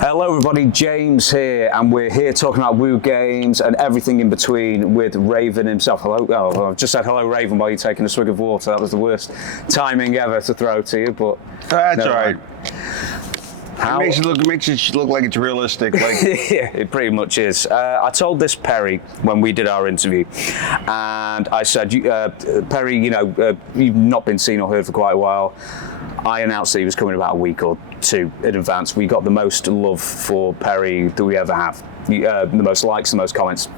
Hello everybody, James here, and we're here talking about Woo Games and everything in between with Raven himself. Hello, I've just said hello Raven while you're taking a swig of water. That was the worst timing ever to throw to you, but... That's all right. How? It makes it look like it's realistic. Like yeah, it pretty much is. I told this Perry when we did our interview, and I said, Perry, you've not been seen or heard for quite a while. I announced that he was coming about a week or two in advance. We got the most love for Perry that we ever have. The most likes, the most comments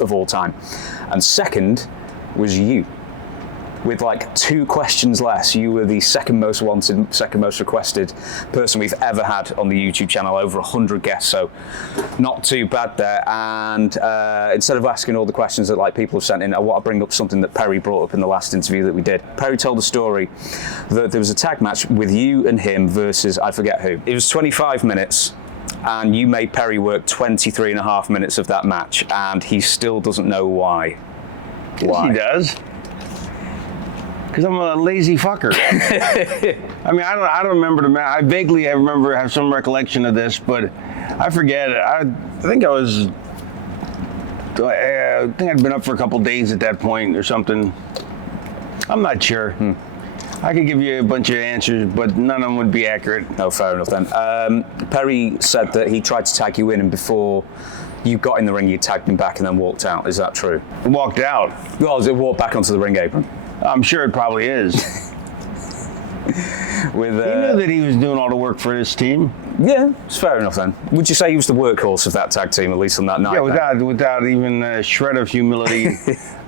of all time. And second was you. With like 2 questions less, you were the second most wanted, second most requested person we've ever had on the YouTube channel, over 100 guests, so not too bad there. And instead of asking all the questions that like people have sent in, I want to bring up something that Perry brought up in the last interview that we did. Perry told the story that there was a tag match with you and him versus, I forget who. It was 25 minutes. And you made Perry work 23 and a half minutes of that match, and he still doesn't know why. Yes, he does. Because I'm a lazy fucker. I mean, I don't remember the match. I vaguely have some recollection of this, but I forget. I think I'd been up for a couple days at that point or something. I'm not sure. I could give you a bunch of answers, but none of them would be accurate. No, fair enough then. Perry said that he tried to tag you in, and before you got in the ring, you tagged him back and then walked out. Is that true? Walked out. Well, it walked back onto the ring apron. I'm sure it probably is. He knew that he was doing all the work for this team. Yeah, it's fair enough then. Would you say he was the workhorse of that tag team, at least on that night? Yeah, without even a shred of humility,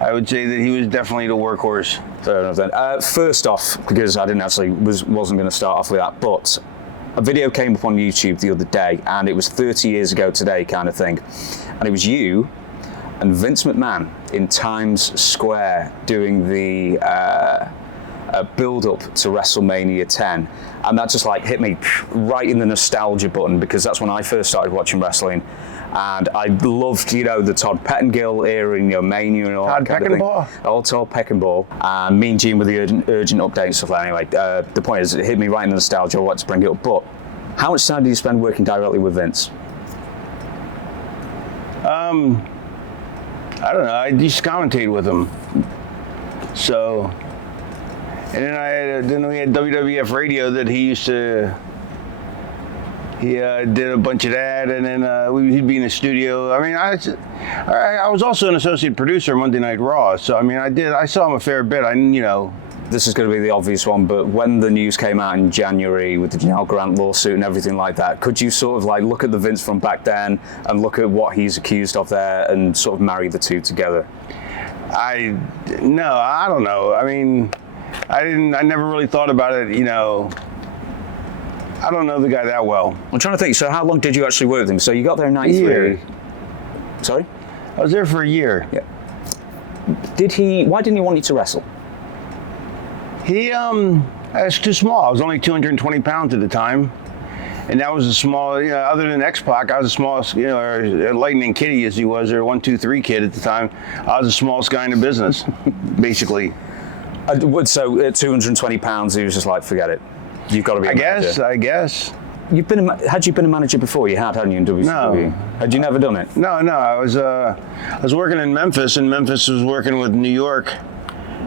I would say that he was definitely the workhorse. Fair enough then. First off, because I didn't actually, wasn't going to start off with that, but a video came up on YouTube the other day, and it was 30 years ago today kind of thing. And it was you and Vince McMahon in Times Square doing the build-up to WrestleMania 10, and that just like hit me right in the nostalgia button, because that's when I first started watching wrestling, and I loved the Todd Pettengill era, Mania and all Todd that kind of thing. All Todd Peckinpah, and Mean Gene with the urgent update and stuff. Anyway, the point is, it hit me right in the nostalgia. I wanted to bring it up, but how much time did you spend working directly with Vince? I don't know. I just commentated with him. So, and then we had WWF Radio that he used to. He did a bunch of that, and then he'd be in the studio. I mean, I was also an associate producer on Monday Night Raw. So I mean, I saw him a fair bit. This is going to be the obvious one, but when the news came out in January with the Janelle Grant lawsuit and everything like that, could you sort of like look at the Vince from back then and look at what he's accused of there and sort of marry the two together? I don't know. I mean, I never really thought about it, I don't know the guy that well. I'm trying to think, so how long did you actually work with him? So you got there in 93? Year. Sorry? I was there for a year. Yeah. Why didn't he want you to wrestle? I was too small. I was only 220 pounds at the time. And that was a small, other than X-Pac, I was the smallest, or Lightning Kitty as he was, or 1-2-3 kid at the time. I was the smallest guy in the business, basically. So at 220 pounds, he was just like, forget it. You've got to be a manager. I guess. Had you been a manager before? You had, hadn't you, in WCW? No. Had you never done it? No. I was working in Memphis, and Memphis was working with New York.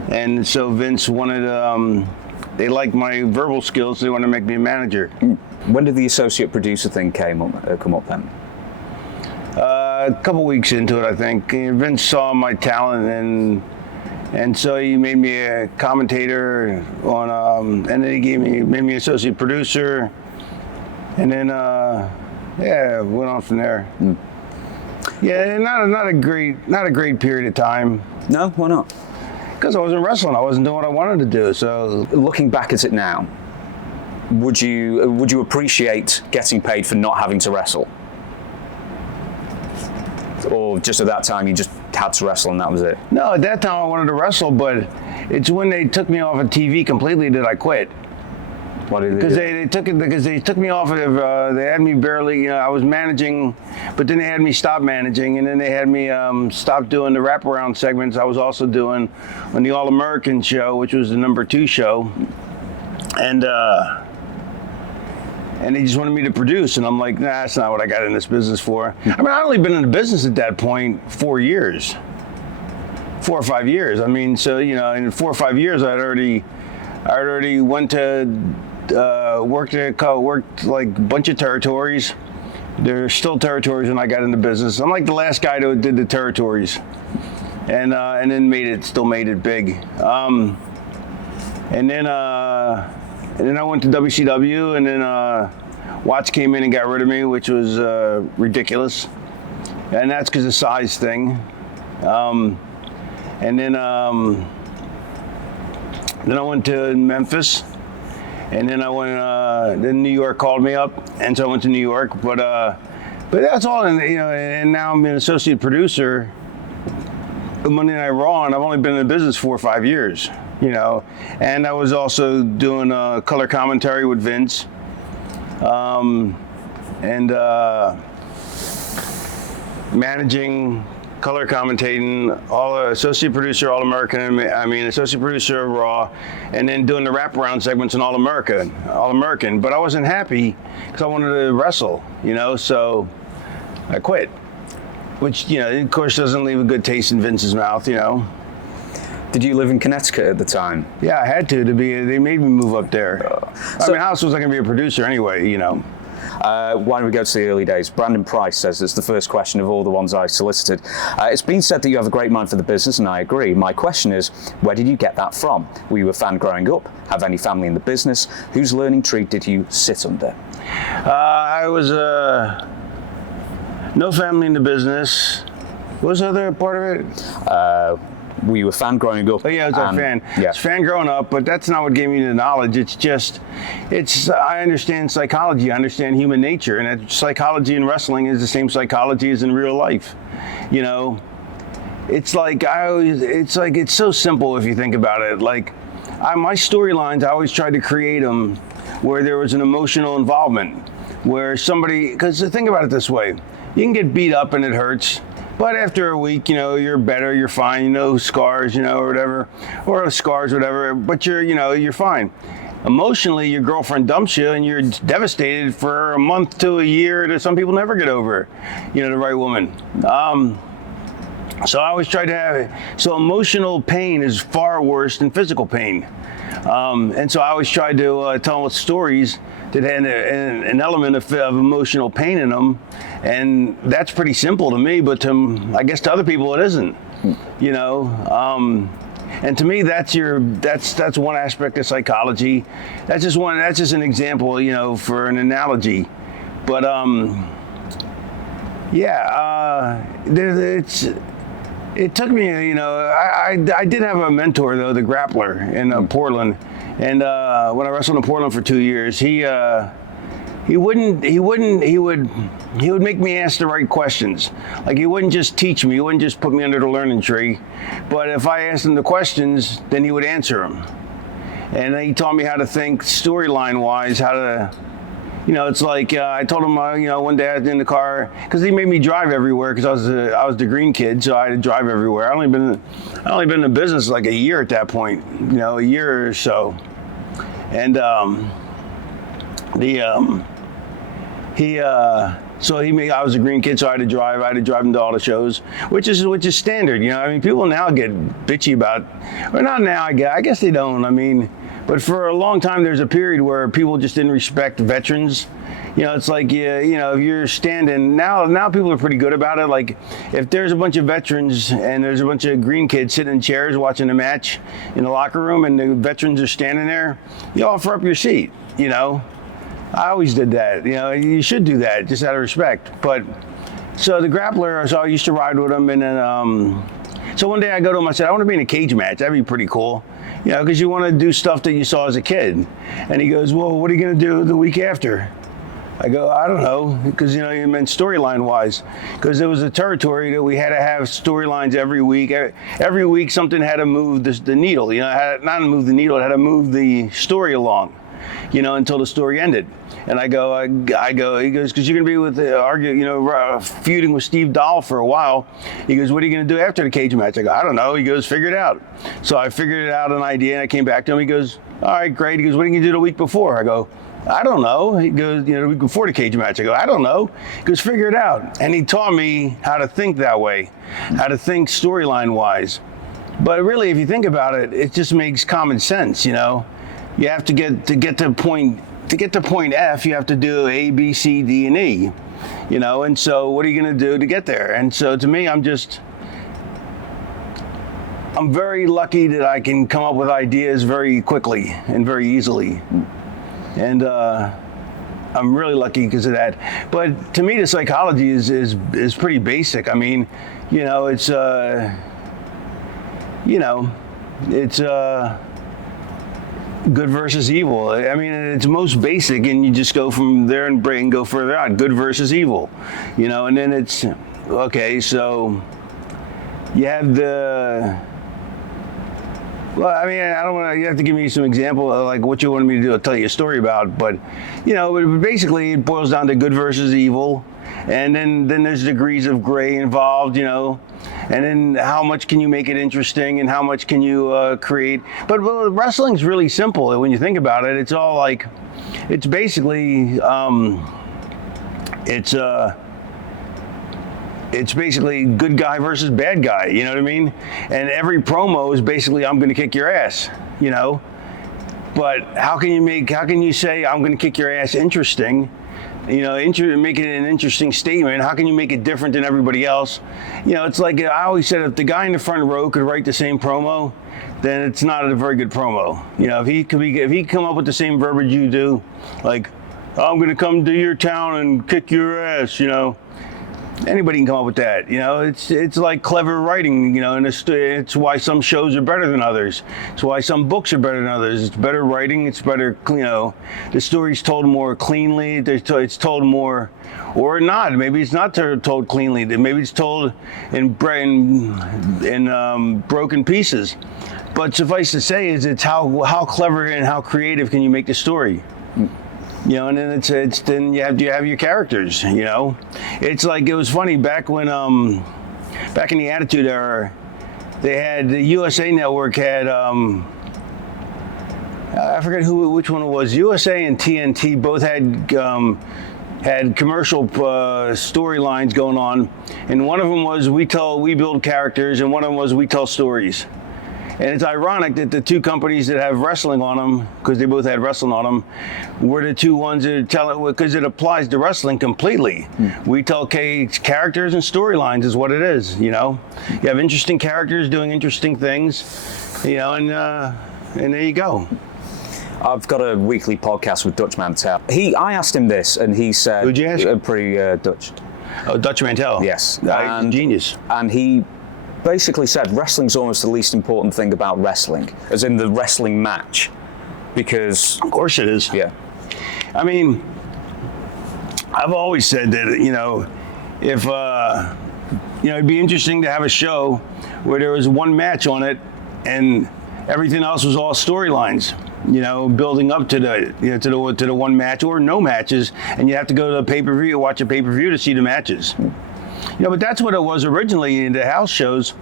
And so Vince wanted, they liked my verbal skills, so they wanted to make me a manager. When did the associate producer thing come up then? A couple weeks into it, I think. Vince saw my talent, and so he made me a commentator on, and then he made me associate producer, and then went on from there. Yeah, not a great period of time. No, why not? Because I wasn't wrestling. I wasn't doing what I wanted to do. So looking back at it now, would you appreciate getting paid for not having to wrestle? Or just at that time you just had to wrestle and that was it? No, at that time I wanted to wrestle, but it's when they took me off of TV completely that I quit. Why did they they took me off of, they had me barely, I was managing, but then they had me stop managing, and then they had me stop doing the wraparound segments I was also doing on the All-American show, which was the #2 show. And and they just wanted me to produce, and I'm like, nah, that's not what I got in this business for. I mean, I'd only been in the business at that point 4 years, 4 or 5 years. I mean, so in 4 or 5 years, I already went to worked like a bunch of territories. There's still territories when I got into business. I'm like the last guy that did the territories, and then still made it big. And then I went to WCW, and then Watts came in and got rid of me, which was ridiculous, and that's because of size thing. And then I went to Memphis, and then I went. Then New York called me up, and so I went to New York. But that's all. And and now I'm an associate producer of Monday Night Raw, and I've only been in the business 4 or 5 years. And I was also doing color commentary with Vince, and managing, color commentating, associate producer, All-American, associate producer of Raw, and then doing the wraparound segments in All-American. But I wasn't happy because I wanted to wrestle, so I quit, which, of course doesn't leave a good taste in Vince's mouth, Did you live in Connecticut at the time? Yeah, I had to they made me move up there. How else was I going to be a producer anyway, Why don't we go to the early days? Brandon Price says it's the first question of all the ones I solicited. It's been said that you have a great mind for the business, and I agree. My question is, where did you get that from? Were you a fan growing up? Have any family in the business? Whose learning tree did you sit under? I was no family in the business. What was the other part of it? Were you a fan growing up? Oh yeah, I was a fan. Yeah. I was a fan growing up, but that's not what gave me the knowledge. I understand psychology, I understand human nature, and psychology in wrestling is the same psychology as in real life. It's so simple if you think about it. Like, my storylines, I always tried to create them where there was an emotional involvement, where because think about it this way, you can get beat up and it hurts. But after a week, you're better, you're fine, scars, or whatever, or scars, whatever, but you're fine. Emotionally, your girlfriend dumps you and you're devastated for a month to a year that some people never get over, the right woman. So I always try to have it. So emotional pain is far worse than physical pain. And so I always tried to tell stories that had an element of emotional pain in them, and that's pretty simple to me, but I guess to other people it isn't. And to me that's one aspect of psychology. That's just an example, for an analogy. But it took me, I did have a mentor though, the grappler in Portland. And when I wrestled in Portland for 2 years, he would make me ask the right questions. Like, he wouldn't just teach me, he wouldn't just put me under the learning tree. But if I asked him the questions, then he would answer them. And he taught me how to think storyline wise, how to, it's like I told him, one day I was in the car, because he made me drive everywhere, because I was the green kid, so I had to drive everywhere. I only been in the business like a year at that point, a year or so. And I was a green kid, so I had to drive him to all the shows, which is standard. People now get bitchy about, or not now, I guess they don't. But for a long time, there's a period where people just didn't respect veterans. It's like, if you're standing, now people are pretty good about it. Like, if there's a bunch of veterans and there's a bunch of green kids sitting in chairs watching a match in the locker room and the veterans are standing there, you offer up your seat, I always did that. You should do that just out of respect. But, so the grappler, so I used to ride with him, and then, so one day I go to him, I said, I want to be in a cage match. That'd be pretty cool. Because you want to do stuff that you saw as a kid. And he goes, well, what are you going to do the week after? I go, I don't know, because, you meant storyline wise. Because there was a territory that we had to have storylines every week. Every week something had to move the needle. Not to move the needle, it had to move the story along, until the story ended. And I go, he goes, because you're going to be feuding with Steve Dahl for a while. He goes, what are you going to do after the cage match? I go, I don't know. He goes, figure it out. So I figured it out, an idea, and I came back to him. He goes, all right, great. He goes, what are you going to do the week before? I go, I don't know. He goes, we can afford a cage match. I go, I don't know. He goes, figure it out. And he taught me how to think that way, how to think storyline wise. But really, if you think about it, it just makes common sense. You have to get to point F, you have to do A, B, C, D, and E. And so what are you going to do to get there? And so to me, I'm very lucky that I can come up with ideas very quickly and very easily. And I'm really lucky because of that. But to me, the psychology is pretty basic. I mean, it's good versus evil. I mean, it's most basic, and you just go from there and go further out. Good versus evil, and then it's okay. So you have the. Well, I mean, I don't want to. You have to give me some example of like what you want me to do. I'll tell you a story about, but basically it boils down to good versus evil, and then there's degrees of gray involved, and then how much can you make it interesting, and how much can you create. But wrestling's really simple when you think about it. It's all like, it's basically, it's basically good guy versus bad guy, you know what I mean? And every promo is basically, I'm going to kick your ass, But how can you say I'm going to kick your ass interesting? Make it an interesting statement. How can you make it different than everybody else? It's like I always said, if the guy in the front row could write the same promo, then it's not a very good promo. If he come up with the same verbiage you do, like, I'm going to come to your town and kick your ass, Anybody can come up with that, It's like clever writing, and it's why some shows are better than others. It's why some books are better than others. It's better writing. It's better, the story's told more cleanly. It's told more, or not. Maybe it's not told cleanly. Maybe it's told in broken pieces. But suffice to say is it's how clever and how creative can you make the story. And then then you have your characters. It's like, it was funny back when back in the Attitude Era, they had the USA Network had I forget which one it was. USA and TNT both had commercial storylines going on, and one of them was we build characters, and one of them was we tell stories. And it's ironic that the two companies that have wrestling on them, because they both had wrestling on them, were the two ones that tell it, because it applies to wrestling completely. We tell characters and storylines is what it is, You have interesting characters doing interesting things, and there you go. I've got a weekly podcast with Dutch Mantel. I asked him this, and he said... Who'd you ask? Pretty Dutch. Oh, Dutch Mantel. Yes. Genius. And he basically said wrestling's almost the least important thing about wrestling, as in the wrestling match, because... Of course it is. Yeah. I mean, I've always said that, if, it'd be interesting to have a show where there was one match on it and everything else was all storylines, building up to the, to the one match, or no matches, and you have to go to the pay-per-view, watch a pay-per-view to see the matches. But that's what it was originally in the house shows.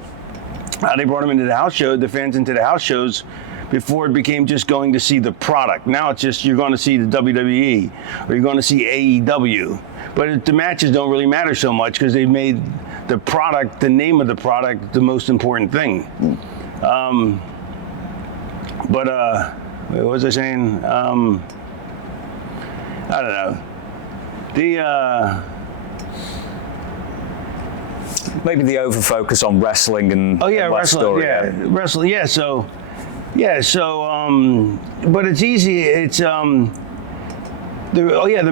They brought them into the house show, the fans into the house shows, before it became just going to see the product. Now it's just, you're going to see the WWE, or you're going to see AEW. But the matches don't really matter so much, because they've made the product, the name of the product, the most important thing. What was I saying? I don't know. Maybe the over-focus on wrestling and wrestling. story. Wrestling. Yeah. So, but it's easy. It's the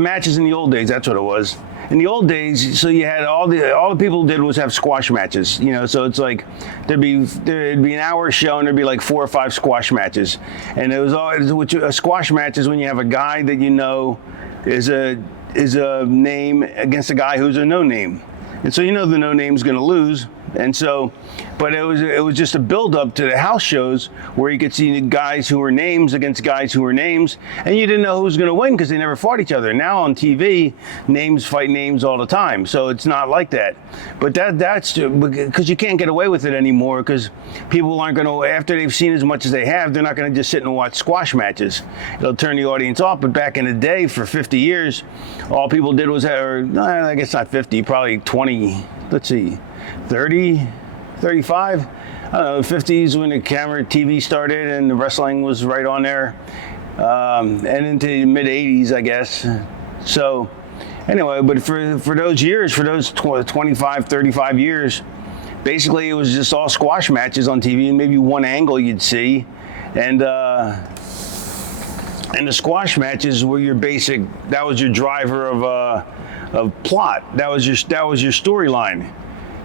matches in the old days. That's what it was. In the old days, so you had all the people did was have squash matches. So it's like there'd be an hour show and there'd be like 4 or 5 squash matches, and it was always, a squash match is when you have a guy that is a name against a guy who's a no name. And so the no name's going to lose, And so, but it was just a build up to the house shows where you could see guys who were names against guys who were names, and you didn't know who was going to win because they never fought each other. Now on TV, names fight names all the time, so it's not like that. But that's because you can't get away with it anymore, because people aren't going to, after they've seen as much as they have, they're not going to just sit and watch squash matches. It'll turn the audience off. But back in the day, for 50 years, all people did was, I guess not 50, probably 20, let's see, 30, 35, I don't know, 50s when the camera TV started and the wrestling was right on there, and into the mid 80s, I guess. So anyway, but for those years, for those 25, 35 years, basically it was just all squash matches on TV, and maybe one angle you'd see, and the squash matches were your basic, that was your driver of plot. That was your storyline.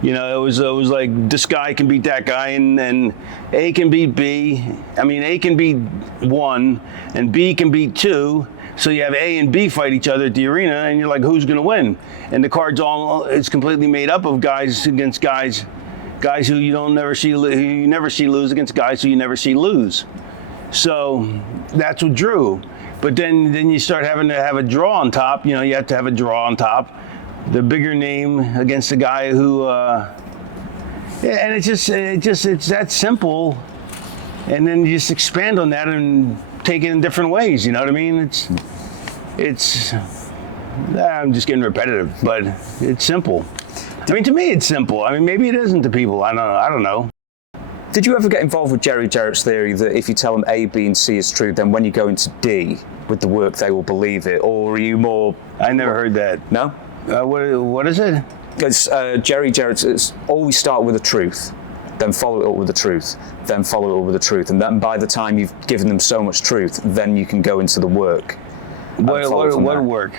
You know, it was like this guy can beat that guy, and A can beat B. I mean, A can beat 1, and B can beat 2. So you have A and B fight each other at the arena, and you're like, who's going to win? And the card's it's completely made up of guys against guys who you never see lose against guys who you never see lose. So that's what drew. But then you start having to have a draw on top. You know, you have to have a draw on top. The bigger name against the guy who, and it's that simple. And then you just expand on that and take it in different ways. You know what I mean? I'm just getting repetitive, but it's simple. I mean, to me, it's simple. I mean, maybe it isn't to people. I don't know. Did you ever get involved with Jerry Jarrett's theory that if you tell them A, B, and C is true, then when you go into D with the work, they will believe it? Or are you more... I never heard that. No? What is it? It's Jerry Jarrett's always start with the truth, then follow it up with the truth, then follow it up with the truth. And then by the time you've given them so much truth, then you can go into the work. What work?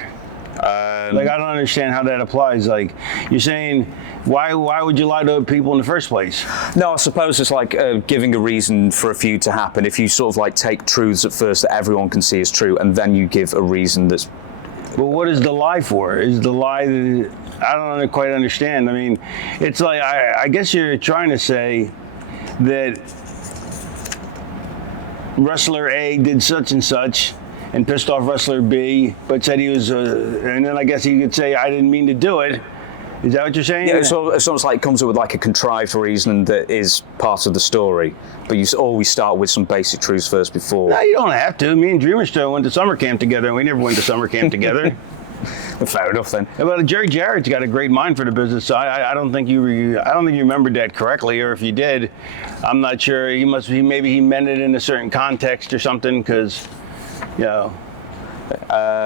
Like, I don't understand how that applies. Like, you're saying, why would you lie to people in the first place? No, I suppose it's like giving a reason for a feud to happen. If you sort of like take truths at first that everyone can see is true, and then you give a reason that's... Well, what is the lie for? Is the lie that I don't quite understand? I mean, it's like, I guess you're trying to say that wrestler A did such and such and pissed off wrestler B, but said he was, and then I guess you could say, I didn't mean to do it. Is that what you're saying? Yeah, it's almost like it comes up with like a contrived reason that is part of the story, but you always start with some basic truths first before. No, you don't have to. Me and Dreamer still went to summer camp together, and we never went to summer camp together. Fair enough then. But Jerry Jarrett's got a great mind for the business, so I don't think you remembered that correctly, or if you did, I'm not sure. Maybe he meant it in a certain context or something, because, you know.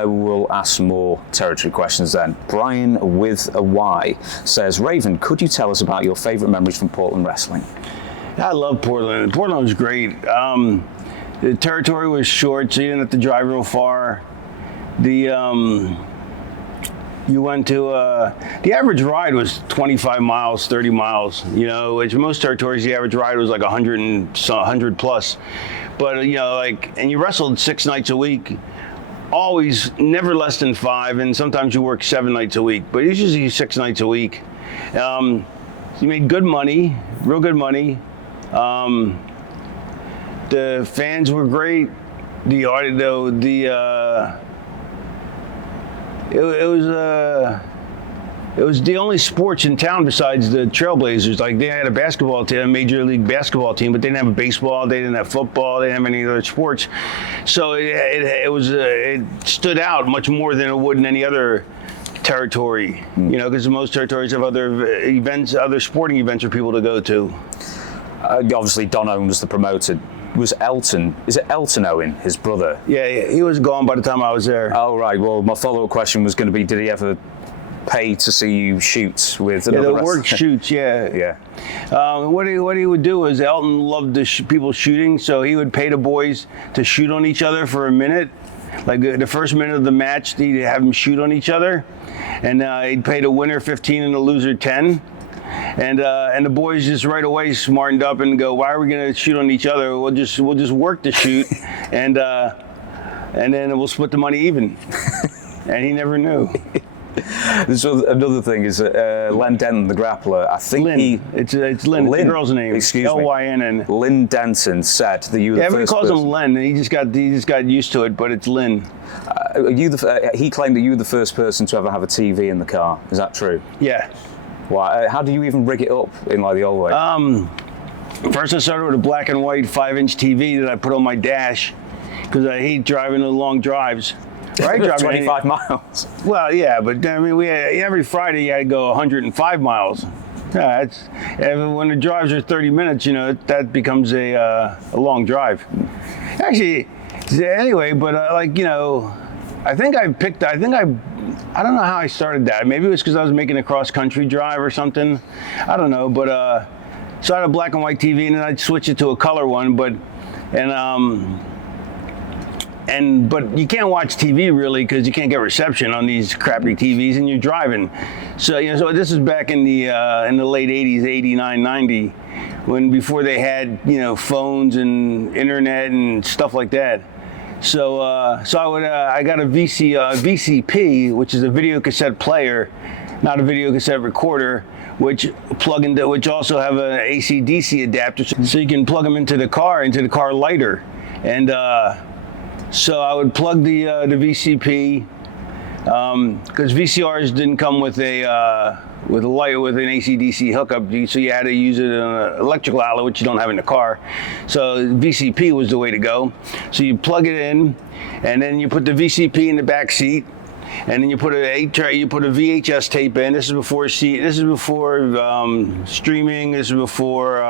We'll ask some more territory questions then. Brian with a Y says, Raven, could you tell us about your favorite memories from Portland wrestling? I love Portland. Portland was great. The territory was short, so you didn't have to drive real far. You went to, the average ride was 25 miles, 30 miles, you know, which most territories, the average ride was like 100 plus. But, you know, like, and you wrestled 6 nights a week, always never less than 5, and sometimes you work 7 nights a week, but it's usually 6 nights a week. You made good money, real good money. The fans were great. It was the only sports in town besides the Trailblazers. Like, they had a basketball team, a major league basketball team, but they didn't have baseball, they didn't have football, they didn't have any other sports. So it stood out much more than it would in any other territory. You know, because most territories have other events, other sporting events for people to go to. Obviously, Don Owen was the promoter. Is it Elton Owen, his brother? Yeah, he was gone by the time I was there. Oh, right. Well, my follow-up question was going to be, did he ever pay to see you shoot with another wrestler? The work shoots, yeah. Yeah. What he would do is, Elton loved people shooting, so he would pay the boys to shoot on each other for a minute. Like the first minute of the match, he'd have them shoot on each other, and he'd pay the winner 15 and the loser 10. And the boys just right away smartened up and go, why are we going to shoot on each other? We'll just work the shoot, and then we'll split the money even. And he never knew. Another thing is Len Denton, the grappler. I think Lynn. It's Lynn. It's the girl's name. Excuse me. Lynn. Lynn Denton said that you were the Everybody first calls person. him Len, and he just got used to it. But it's Lynn. He claimed that you were the first person to ever have a TV in the car. Is that true? Yeah. Why? How do you even rig it up in like the old way? First I started with a black and white 5-inch TV that I put on my dash because I hate driving the long drives. Right, 25 miles. Well, yeah, but I mean, every Friday you had to go 105 miles. Yeah, when the drives are 30 minutes, that becomes a long drive. Actually, anyway, but I don't know how I started that. Maybe it was because I was making a cross-country drive or something. I don't know, but so I had a black and white TV, and then I'd switch it to a color one, but you can't watch TV really because you can't get reception on these crappy TVs, and you're driving. So so this is back in the late 80s, 89, 90, before they had phones and internet and stuff like that. So I got a VCP, which is a video cassette player, not a video cassette recorder, which also have an AC/DC adapter, so you can plug them into the car lighter, and so I would plug the VCP because VCRs didn't come with an AC/DC hookup, so you had to use it on an electrical outlet, which you don't have in the car. So VCP was the way to go. So you plug it in, and then you put the VCP in the back seat, and then you put a VHS tape in. This is before streaming. This is before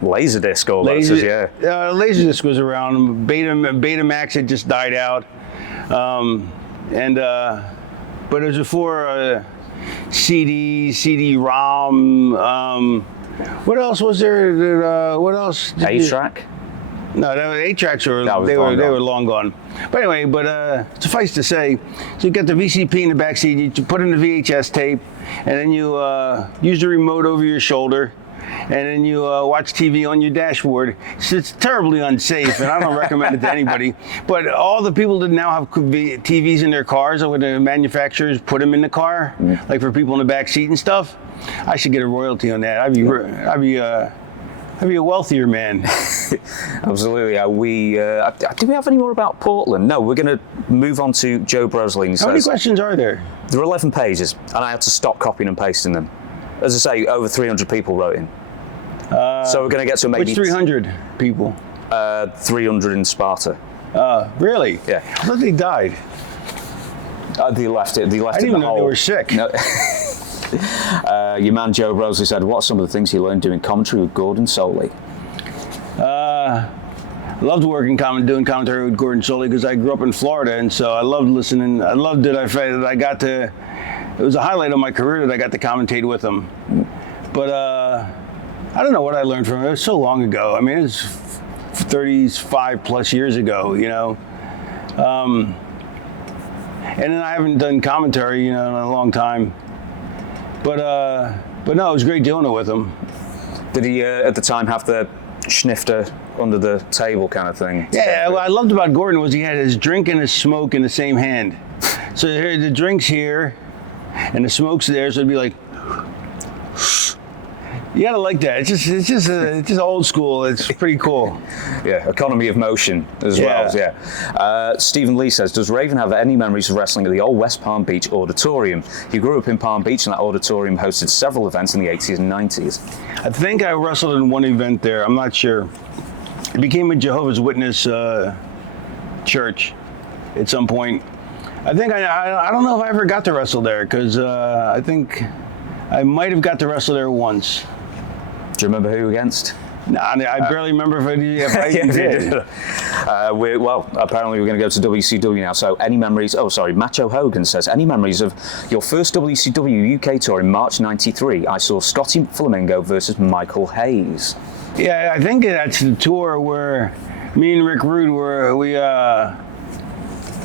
Laserdisc, all that says, yeah. Laserdisc was around. Betamax had just died out, but it was before CD-ROM. What else was there? What else? 8-track? No, the 8-tracks were long gone. But anyway, suffice to say, so you get the VCP in the back seat, you put in the VHS tape, and then you use the remote over your shoulder, and then you watch TV on your dashboard. It's terribly unsafe, and I don't recommend it to anybody. But all the people that now have TVs in their cars, or the manufacturers put them in the car, like for people in the back seat and stuff, I should get a royalty on that. I'd be a wealthier man. Absolutely. Do we have any more about Portland? No, we're going to move on to Joe Brosling. How many questions are there? There are 11 pages, and I had to stop copying and pasting them. As I say, over 300 people wrote in. So we're going to get to maybe... Which 300 people? 300 in Sparta. Really? Yeah. I thought they died. They left it. They left I didn't it in even the know hole. they were sick. No. Your man Joe Brosley said, what are some of the things you learned doing commentary with Gordon Solie? I loved doing commentary with Gordon Solie because I grew up in Florida, and so I loved listening. I loved it. I felt that I got to. It was a highlight of my career that I got to commentate with him. But I don't know what I learned from it. It was so long ago. I mean, it was 35 plus years ago, and then I haven't done commentary, in a long time. But no, it was great doing it with him. Did he at the time have the schnifter under the table kind of thing? Yeah, what I loved about Gordon was he had his drink and his smoke in the same hand. So here, the drink's here, and the smoke's there, so it'd be like, you gotta like that. It's just old school. It's pretty cool. Yeah, economy of motion as well. Yeah. Stephen Lee says, does Raven have any memories of wrestling at the old West Palm Beach Auditorium? He grew up in Palm Beach, and that auditorium hosted several events in the 80s and 90s. I think I wrestled in one event there. I'm not sure. It became a Jehovah's Witness church at some point. I think I don't know if I ever got to wrestle there because I think I might have got to wrestle there once. Do you remember who against? Nah, I barely remember if I even did. Apparently we're going to go to WCW now. So any memories? Oh, sorry. Macho Hogan says, any memories of your first WCW UK tour in March '93? I saw Scotty Flamingo versus Michael Hayes. Yeah, I think that's the tour where me and Rick Rude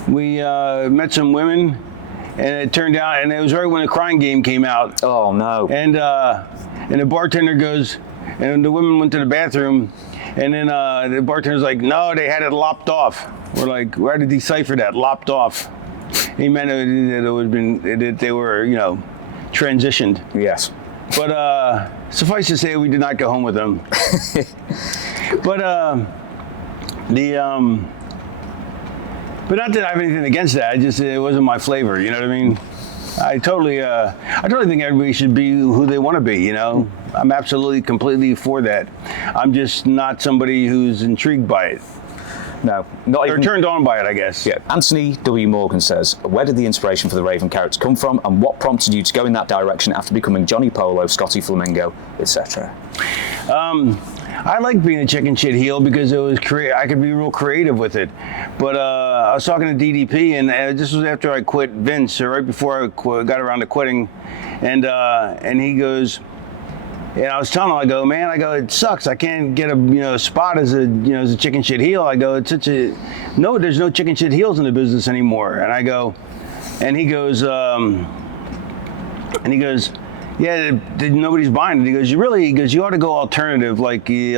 we met some women, and it turned out, and it was right when the Crying Game came out. Oh no! And the bartender goes, and the women went to the bathroom, and then the bartender's like, no, they had it lopped off. We're like, we had to decipher that, lopped off. He meant that they were, transitioned. Yes. But suffice to say, we did not go home with them. But but not that I have anything against that. It wasn't my flavor. You know what I mean? I totally think everybody should be who they want to be. I'm absolutely, completely for that. I'm just not somebody who's intrigued by it. No, not even. Or turned on by it, I guess. Yeah. Anthony W. Morgan says, where did the inspiration for the Raven character come from, and what prompted you to go in that direction after becoming Johnny Polo, Scotty Flamingo, etc.? I like being a chicken shit heel because it was I could be real creative with it. But I was talking to DDP, and this was after I quit Vince, or right before I got around to quitting, and he goes. And I was telling him, I go, it sucks. I can't get a spot as a chicken shit heel. I go, it's such a there's no chicken shit heels in the business anymore. And I go, and he goes, yeah, nobody's buying it. He goes, you ought to go alternative, like the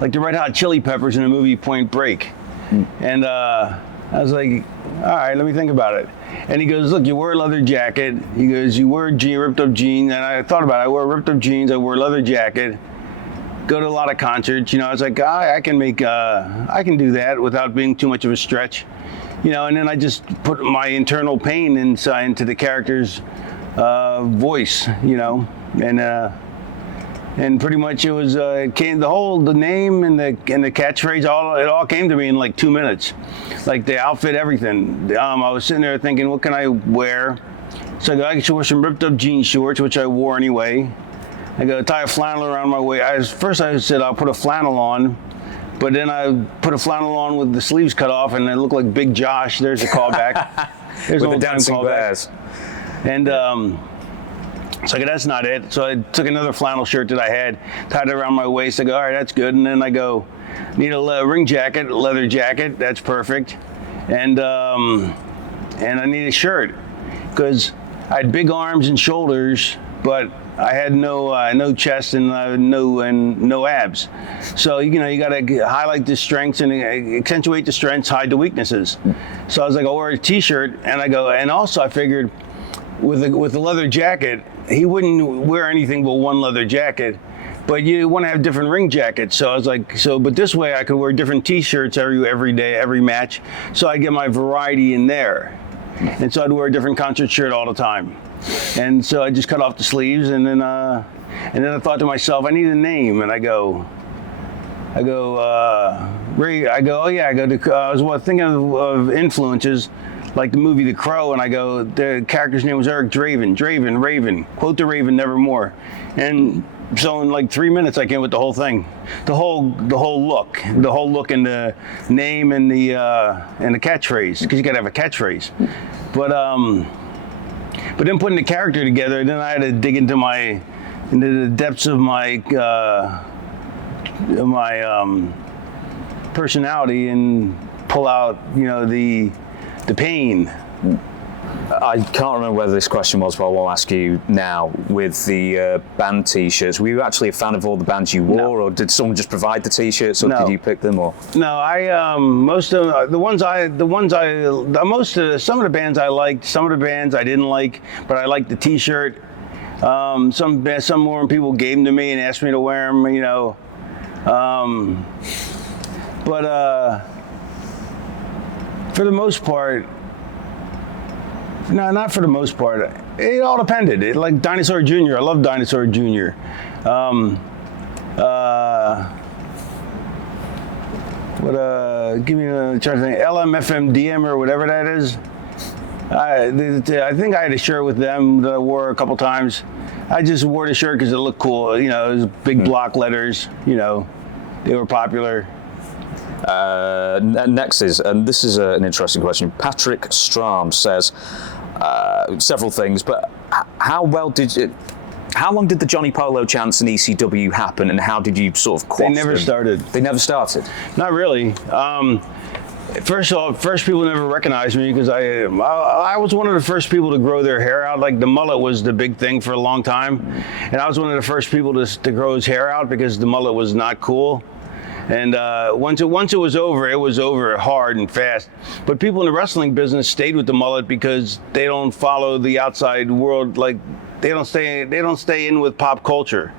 Red Hot Chili Peppers in the movie Point Break. And I was like, all right, let me think about it. And he goes, look, you wear a leather jacket. He goes, you wear ripped up jeans. And I thought about it. I wear ripped up jeans. I wear a leather jacket. Go to a lot of concerts. I was like, I can do that without being too much of a stretch. And then I just put my internal pain into the character's voice, and pretty much it was the name and the catchphrase, it all came to me in like 2 minutes, like the outfit, everything. I was sitting there thinking, what can I wear? So I go, I should wear some ripped up jean shorts, which I wore anyway. I go, tie a flannel around my waist. First I said I'll put a flannel on, but then I put a flannel on with the sleeves cut off, and it looked like Big Josh. There's a callback. There's with the dancing bears. And so that's not it. So I took another flannel shirt that I had, tied it around my waist. I go, all right, that's good. And then I go, need a ring jacket, a leather jacket. That's perfect. And I need a shirt because I had big arms and shoulders, but I had no chest and no abs. So you got to highlight the strengths and accentuate the strengths, hide the weaknesses. So I was like, I'll wear a t-shirt, and also I figured with the leather jacket, he wouldn't wear anything but one leather jacket, but you want to have different ring jackets. So I was like, but this way I could wear different t-shirts every day, every match, so I get my variety in there. And so I'd wear a different concert shirt all the time. And so I just cut off the sleeves, and then I thought to myself, I need a name. And I was thinking of influences, like the movie The Crow, and I go, the character's name was Eric Draven, Raven, quote the Raven, nevermore. And so in like 3 minutes, I came with the whole thing, the whole look and the name and the catchphrase, because you gotta have a catchphrase. But then putting the character together, then I had to dig into the depths of my personality and pull out, the pain. I can't remember whether this question was, but I will ask you now. With the band T-shirts, were you actually a fan of all the bands you wore, or did someone just provide the T-shirts, or did you pick them? Or no, some of the bands I liked, some of the bands I didn't like, but I liked the T-shirt. Some more people gave them to me and asked me to wear them, but for the most part. No, not for the most part. It all depended. Like Dinosaur Jr. I love Dinosaur Jr. Give me a try to think. LMFMDM or whatever that is. I think I had a shirt with them that I wore a couple times. I just wore the shirt because it looked cool. It was big block letters. They were popular. Next is, and this is an interesting question. Patrick Stram says several things, but how long did the Johnny Polo chants in ECW happen, and how did you sort of quash They never them? started. They never started? Not really. First people never recognized me because I was one of the first people to grow their hair out. Like the mullet was the big thing for a long time, and I was one of the first people to grow his hair out because the mullet was not cool. And once it was over hard and fast. But people in the wrestling business stayed with the mullet because they don't follow the outside world. Like they don't stay in with pop culture.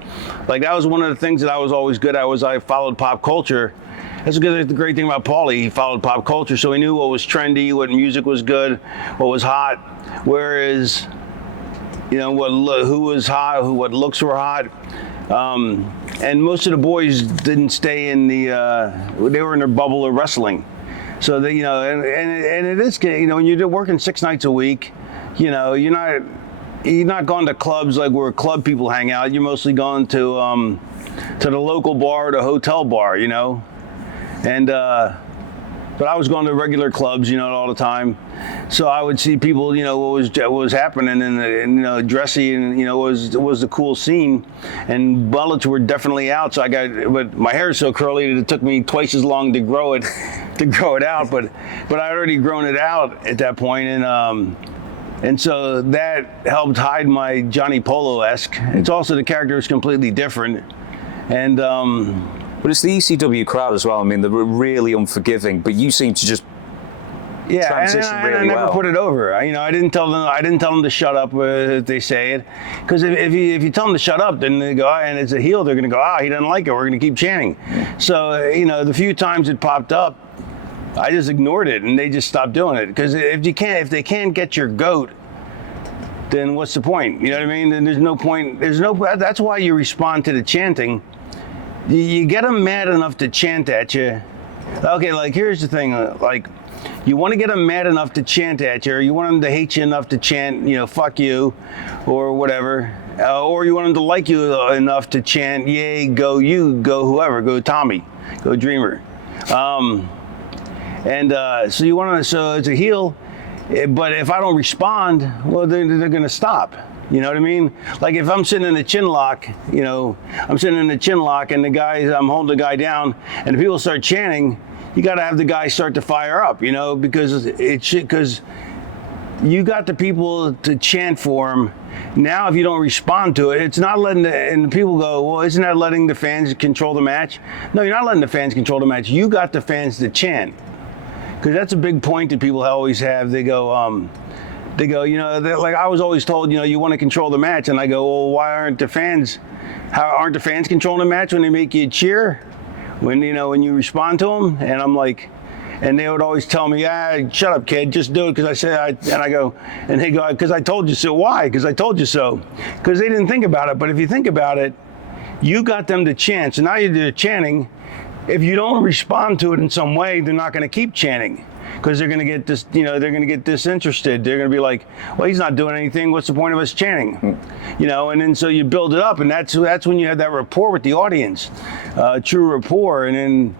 Like that was one of the things that I was always good at, was I followed pop culture. That's the great thing about Paulie. He followed pop culture, so he knew what was trendy, what music was good, what was hot. Whereas, you know, who was hot, what looks were hot. And most of the boys didn't stay in they were in their bubble of wrestling. So they, you know, and it is, you know, when you're working 6 nights a week, you know, you're not going to clubs like where club people hang out. You're mostly going to the local bar, or the hotel bar, you know. And but I was going to regular clubs, you know, all the time. So I would see people, you know, what was happening, and you know, dressy, and you know, it was the cool scene. And bullets were definitely out. So but my hair is so curly that it took me twice as long to grow it out. But I already grown it out at that point, and so that helped hide my Johnny Polo-esque. It's also the character is completely different, and. But it's the ECW crowd as well. I mean, they're really unforgiving, but you seem to just transition really well. I never put it over. You know, I didn't tell them to shut up if they say it, because if you tell them to shut up, then they go, and it's a heel, they're going to go, he doesn't like it, we're going to keep chanting. So you know, the few times it popped up, I just ignored it, and they just stopped doing it. Because if they can't get your goat, then what's the point? You know what I mean? Then there's no point. That's why you respond to the chanting. You get them mad enough to chant at you. Okay, like here's the thing, like you want to get them mad enough to chant at you, or you want them to hate you enough to chant, you know, fuck you, or whatever, or you want them to like you enough to chant, yay, go you, go whoever, go Tommy, go Dreamer. So you want to, so it's a heel, but if I don't respond, well, they're going to stop. You know what I mean? Like if I'm sitting in the chin lock, you know, I'm sitting in the chin lock, and I'm holding the guy down, and the people start chanting, you got to have the guy start to fire up, you know, because you got the people to chant for him. Now, if you don't respond to it, it's not letting and people go, well, isn't that letting the fans control the match? No, you're not letting the fans control the match. You got the fans to chant, because that's a big point that people always have. They go, you know, like I was always told, you know, you want to control the match. And I go, well, why aren't the fans controlling the match when they make you cheer? When you respond to them? And I'm like, and they would always tell me, shut up, kid, just do it because I said, and I go, and they go, because I told you so. Why? Because I told you so. Because they didn't think about it. But if you think about it, you got them to chant. So now you're chanting. If you don't respond to it in some way, they're not going to keep chanting. Because they're going to get this, you know, they're going to get disinterested. They're going to be like, well, he's not doing anything. What's the point of us chanting? You know, and then so you build it up, and that's when you have that rapport with the audience, true rapport. And then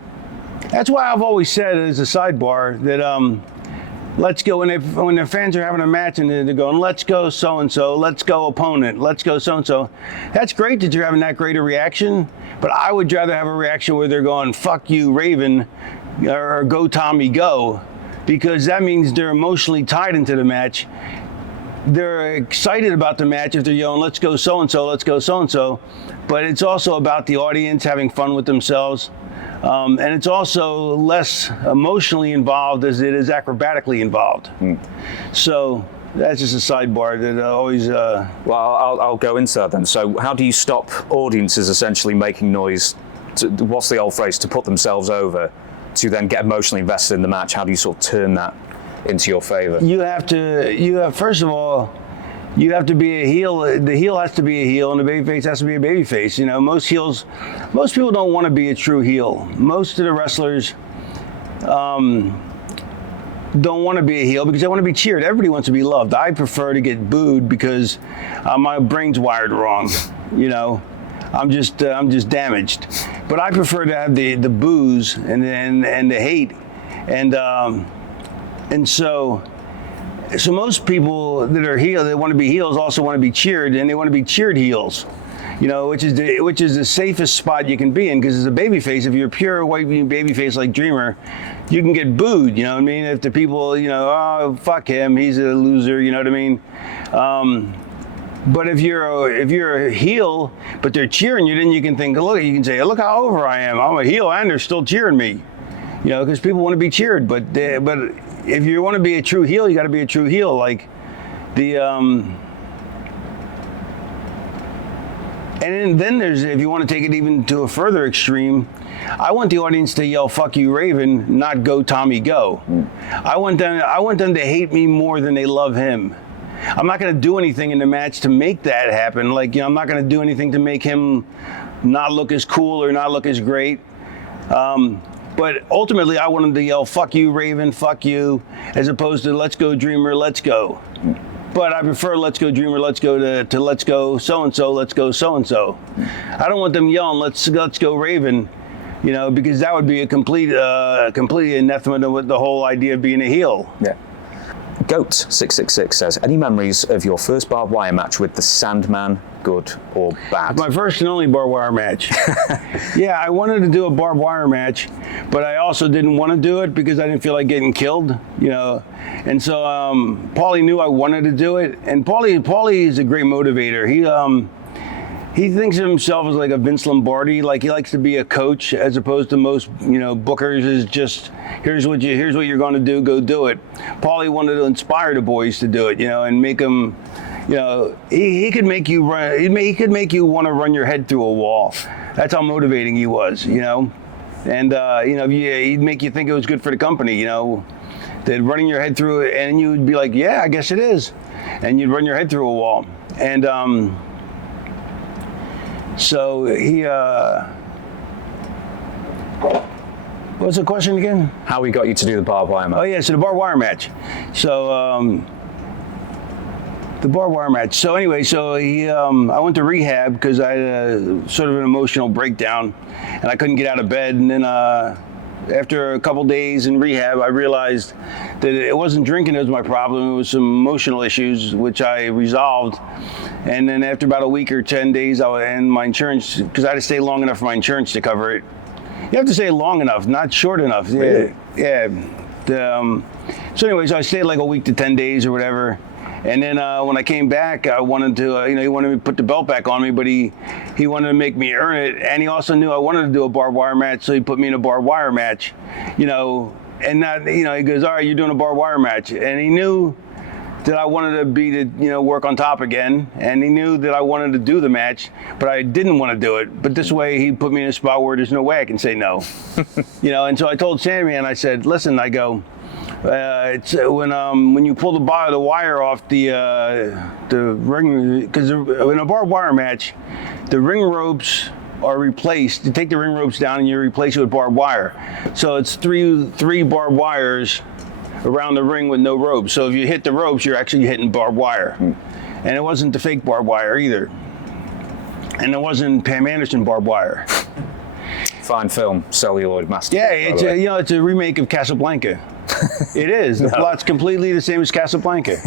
that's why I've always said as a sidebar that let's go, when the fans are having a match and they're going, let's go so-and-so, let's go opponent, let's go so-and-so. That's great that you're having that great a reaction, but I would rather have a reaction where they're going, fuck you, Raven, or go Tommy, go. Because that means they're emotionally tied into the match. They're excited about the match if they're yelling, let's go so-and-so, let's go so-and-so. But it's also about the audience having fun with themselves. And it's also less emotionally involved as it is acrobatically involved. So that's just a sidebar that always... Well, I'll go into that then. So how do you stop audiences essentially making noise, what's the old phrase, to put themselves over, to then get emotionally invested in the match? How do you sort of turn that into your favor? First of all, you have to be a heel. The heel has to be a heel, and the babyface has to be a babyface. You know, most people don't want to be a true heel. Most of the wrestlers don't want to be a heel because they want to be cheered. Everybody wants to be loved. I prefer to get booed because my brain's wired wrong. You know, I'm just damaged. But I prefer to have the boos and the hate, and so most people that are heel, that want to be heels, also want to be cheered, and they want to be cheered heels. You know, which is the safest spot you can be in, because as a babyface, if you're a pure white babyface like Dreamer, you can get booed. You know what I mean? If the people, you know, oh fuck him, he's a loser. You know what I mean? But if you're a heel, but they're cheering you, then you can think, look, you can say, look how over I am. I'm a heel and they're still cheering me. You know, because people want to be cheered, but if you want to be a true heel, you got to be a true heel. Like and then there's, if you want to take it even to a further extreme, I want the audience to yell "fuck you, Raven," not "go Tommy, go." I want them to hate me more than they love him. I'm not going to do anything in the match to make that happen. Like, you know, I'm not going to do anything to make him not look as cool or not look as great. But ultimately, I want them to yell "fuck you, Raven," "fuck you," as opposed to "let's go, Dreamer, let's go." But I prefer "let's go, Dreamer, let's go" to "let's go so and so, let's go so and so." I don't want them yelling "let's go, Raven," you know, because that would be a completely anathema with the whole idea of being a heel. Yeah. Goat666 says, any memories of your first barbed wire match with the Sandman, good or bad? My first and only barbed wire match. Yeah, I wanted to do a barbed wire match, but I also didn't want to do it because I didn't feel like getting killed, you know. And so Paulie knew I wanted to do it, and Paulie is a great motivator. He thinks of himself as like a Vince Lombardi. Like, he likes to be a coach as opposed to most, you know, bookers is just, here's what you're going to do, go do it. Paulie wanted to inspire the boys to do it, you know, and make them, you know, he could make you run, he could make you want to run your head through a wall. That's how motivating he was, you know. And, you know, he'd make you think it was good for the company, you know, that running your head through it, and you'd be like, yeah, I guess it is. And you'd run your head through a wall. And, so he, what's the question again? How we got you to do the barbed wire match? Oh yeah, so the barbed wire match. So the barbed wire match. So anyway, so he, I went to rehab because I had sort of an emotional breakdown, and I couldn't get out of bed. And then after a couple days in rehab, I realized that it wasn't drinking that was my problem. It was some emotional issues, which I resolved. And then after about a week or 10 days, and my insurance, because I had to stay long enough for my insurance to cover it. You have to stay long enough, not short enough. Really? Yeah. So anyway, so I stayed like a week to 10 days or whatever. And then when I came back, I wanted to, you know, he wanted me to put the belt back on me, but he wanted to make me earn it. And he also knew I wanted to do a barbed wire match, so he put me in a barbed wire match, you know. And that, you know, he goes, all right, you're doing a barbed wire match. And he knew that I wanted to you know, work on top again. And he knew that I wanted to do the match, but I didn't want to do it. But this way, he put me in a spot where there's no way I can say no. You know, and so I told Sandman, I said, listen, I go, it's when you pull the wire off the ring, because in a barbed wire match, the ring ropes are replaced. You take the ring ropes down and you replace it with barbed wire. So it's three barbed wires around the ring with no ropes. So if you hit the ropes, you're actually hitting barbed wire. And it wasn't the fake barbed wire either. And it wasn't Pam Anderson barbed wire. Fine film, celluloid masterpiece. Yeah, it's a remake of Casablanca. It is. The plot's completely the same as Casablanca.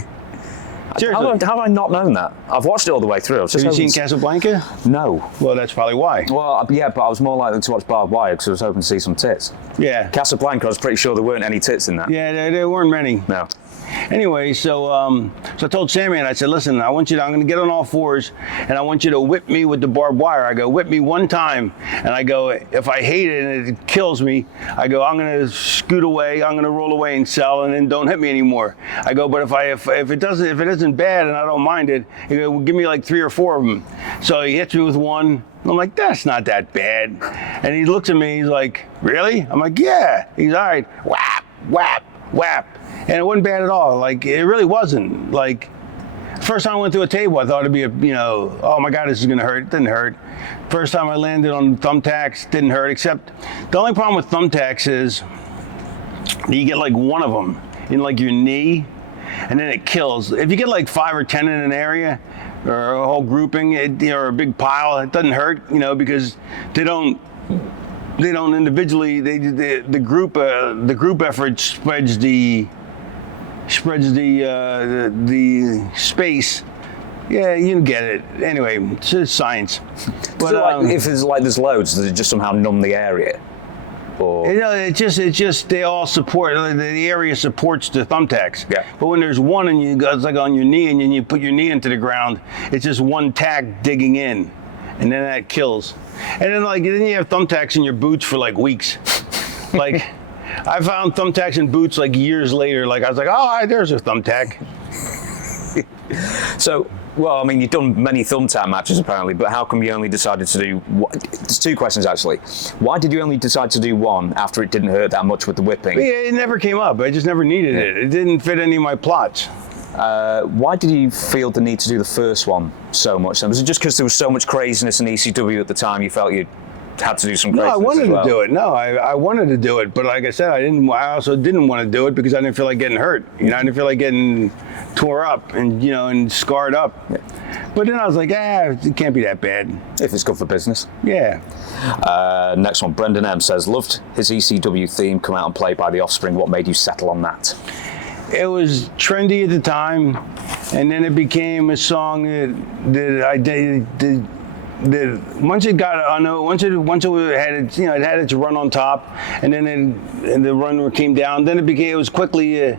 Seriously. How have I not known that? I've watched it all the way through. Have you seen Casablanca? No. Well, that's probably why. Well, yeah, but I was more likely to watch Barbed Wire because I was hoping to see some tits. Yeah. Casablanca, I was pretty sure there weren't any tits in that. Yeah, there weren't many. No. Anyway, so I told Sandman, I said, listen, I'm going to get on all fours, and I want you to whip me with the barbed wire. I go, whip me one time, and I go, if I hate it and it kills me, I go, I'm going to scoot away, I'm going to roll away and sell, and then don't hit me anymore. I go, but if it isn't bad and I don't mind it, he go, well, give me like 3 or 4 of them. So he hits me with one. I'm like, that's not that bad. And he looks at me, he's like, really? I'm like, yeah. He's all right. Whap, whap, whap. And it wasn't bad at all. Like, it really wasn't. Like, first time I went through a table, I thought it'd be oh my God, this is gonna hurt. It didn't hurt. First time I landed on thumbtacks, didn't hurt, except the only problem with thumbtacks is you get like one of them in like your knee, and then it kills. If you get like 5 or 10 in an area, or a whole grouping, or a big pile, it doesn't hurt, because they don't individually. The group effort spreads the space. Yeah, you get it. Anyway, it's just science. But if there's loads, does it just somehow numb the area? Or it just they all support. The area supports the thumbtacks. Yeah. But when there's one and it's like on your knee, and then you put your knee into the ground, it's just one tack digging in. and then that kills. And then you have thumbtacks in your boots for like weeks. Like, I found thumbtacks in boots like years later. Like, I was like, oh, there's a thumbtack. So, well, I mean, you've done many thumbtack matches apparently, but how come you only decided to do There's two questions actually. Why did you only decide to do one after it didn't hurt that much with the whipping? It never came up. I just never needed it. It didn't fit any of my plots. Why did you feel the need to do the first one so much? Was it just because there was so much craziness in ECW at the time you felt you had to do some craziness? No, I wanted to do it. No, I wanted to do it, but like I said, I also didn't want to do it because I didn't feel like getting hurt. I didn't feel like getting tore up and scarred up. Yeah. But then I was like, it can't be that bad. If it's good for business. Yeah. Next one, Brendan M says, loved his ECW theme, come out and play by the Offspring. What made you settle on that? It was trendy at the time, and then it became a song that I did. Once it had its run on top, and then the run came down. Then it was quickly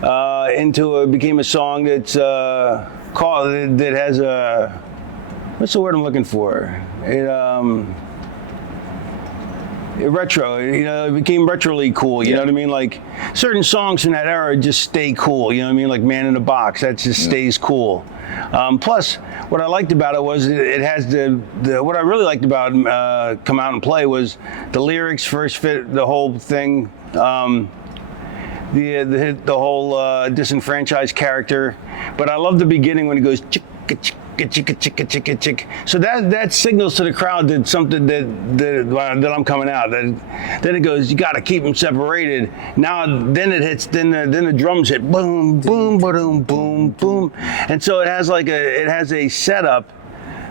became a song that's that has a, what's the word I'm looking for? Retro, it became retroly cool, you know what I mean? Like, certain songs from that era just stay cool, you know what I mean? Like Man in the Box, that just stays cool. Plus, what I liked about it was it has what I really liked about Come Out and Play was the lyrics first fit the whole thing, the whole disenfranchised character. But I love the beginning when it goes chicka chicka chicka chicka chicka chick. So that signals to the crowd that something that I'm coming out. Then it goes, you got to keep them separated. Now then it hits. Then the drums hit. Boom boom boom boom boom. And so it has a setup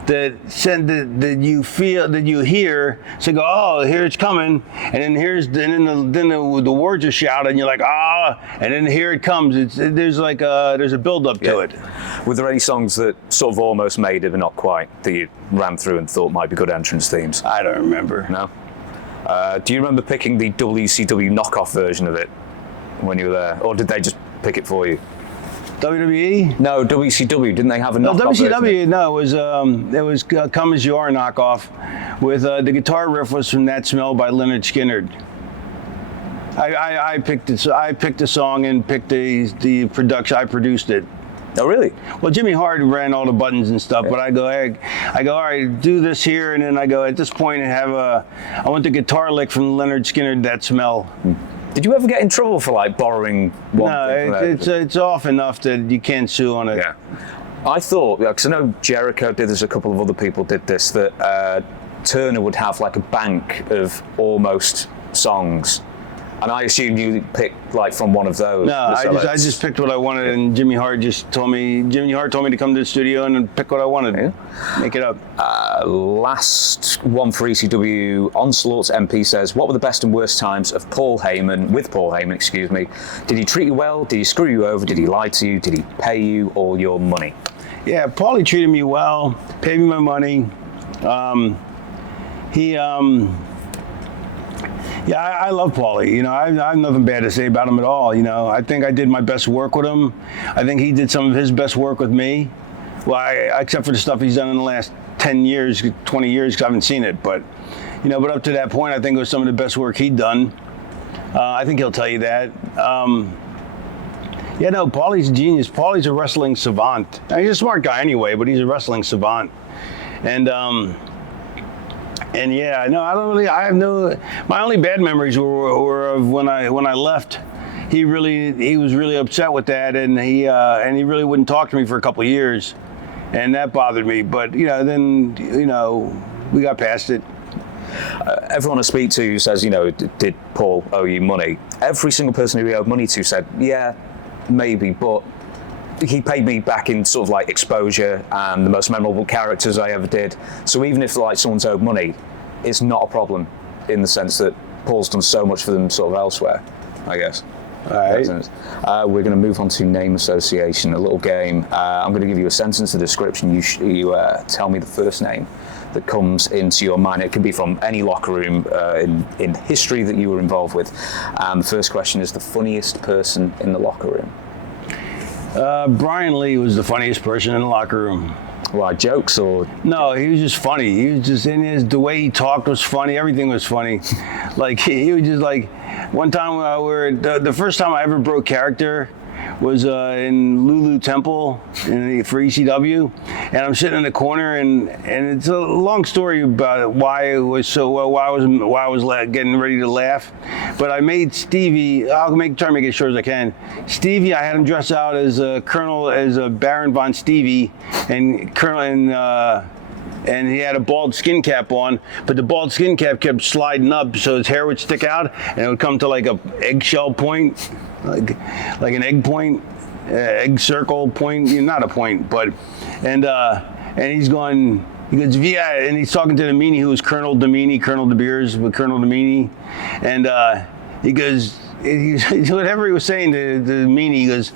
that you feel, that you hear. So you go, oh, here it's coming, and then the words are shouted, and you're like, and then here it comes. There's a build up to it. Were there any songs that sort of almost made it but not quite that you ran through and thought might be good entrance themes? I don't remember. No. Do you remember picking the WCW knockoff version of it when you were there, or did they just pick it for you? WWE? No, WCW. Didn't they have a knockoff WCW, version? No, it was Come As You Are knockoff. With the guitar riff was from That Smell by Leonard Skinner. I picked it. I picked the song and picked the production. I produced it. Oh, really? Well, Jimmy Hart ran all the buttons and stuff, but I go, all right, do this here, and then I go, at this point, I want the guitar lick from Leonard Skinner, That Smell. Did you ever get in trouble for like borrowing one thing? No, it's off enough that you can't sue on it. Yeah. I thought, because I know Jericho did this, a couple of other people did this, that Turner would have like a bank of almost songs. And I assumed you picked like from one of those. No, I just picked what I wanted, and Jimmy Hart told me to come to the studio and pick what I wanted. Yeah. Make it up. Last one for ECW. Onslaught's MP says, what were the best and worst times of Paul Heyman, excuse me? Did he treat you well? Did he screw you over? Did he lie to you? Did he pay you all your money? Yeah, Paulie treated me well, paid me my money. Yeah, I love Paulie. I have nothing bad to say about him at all. I think I did my best work with him. I think he did some of his best work with me. Well, except for the stuff he's done in the last 10 years, 20 years, because I haven't seen it. But, but up to that point, I think it was some of the best work he'd done. I think he'll tell you that. Paulie's a genius. Paulie's a wrestling savant. He's a smart guy anyway, but he's a wrestling savant. And yeah, no, my only bad memories were of when I left. He was really upset with that, and he really wouldn't talk to me for a couple of years, and that bothered me. But then we got past it. Everyone I speak to says, did Paul owe you money? Every single person who he owed money to said, yeah, maybe, but he paid me back in sort of like exposure and the most memorable characters I ever did. So even if like someone's owed money, it's not a problem in the sense that Paul's done so much for them sort of elsewhere, I guess. All right. We're going to move on to name association, a little game. I'm going to give you a sentence, a description. You tell me the first name that comes into your mind. It can be from any locker room in history that you were involved with. And the first question is the funniest person in the locker room. Brian Lee was the funniest person in the locker room. Why, jokes or? No, he was just funny. He was just the way he talked was funny. Everything was funny. Like he was just like, one time the first time I ever broke character was in Lulu Temple for ECW, and I'm sitting in the corner, and it's a long story about why I was getting ready to laugh, but I made Stevie. Try to make it as short as I can. Stevie, I had him dress out as a Baron von Stevie, and and he had a bald skin cap on, but the bald skin cap kept sliding up, so his hair would stick out, and it would come to like a eggshell point, like an egg point, egg circle point, not a point, but, and he's going, he goes, yeah, and he's talking to the meanie who was Colonel Domini, Colonel De Beers with Colonel Domini, and he goes, whatever he was saying to the meanie, he goes,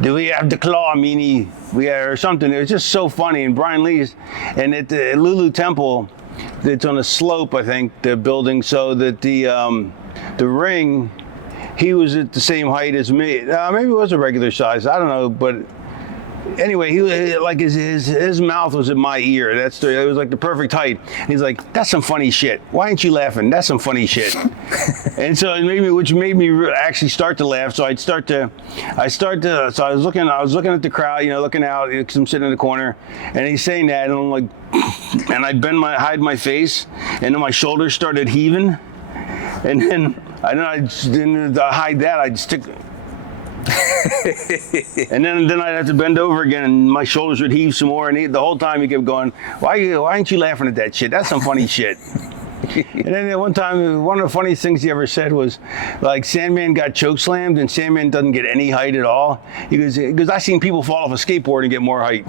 do we have the claw, meanie? Or something. It was just so funny. And Brian Lee's, and at the Lulu Temple, it's on a slope, I think, the building, so that the ring, he was at the same height as me. Maybe it was a regular size. I don't know, but anyway, he was like his mouth was in my ear. It was like the perfect height. And he's like, "That's some funny shit. Why ain't you laughing? That's some funny shit." And so which made me actually start to laugh. So so I was looking at the crowd, looking out, because I'm sitting in the corner, and he's saying that, and I'm like, and I hide my face, and then my shoulders started heaving, and then I didn't hide that. I'd stick. And then I'd have to bend over again, and my shoulders would heave some more. And the whole time he kept going, why ain't you laughing at that shit? That's some funny shit. And then one time, one of the funniest things he ever said was, like, Sandman got choke slammed, and Sandman doesn't get any height at all. He goes, I seen people fall off a skateboard and get more height.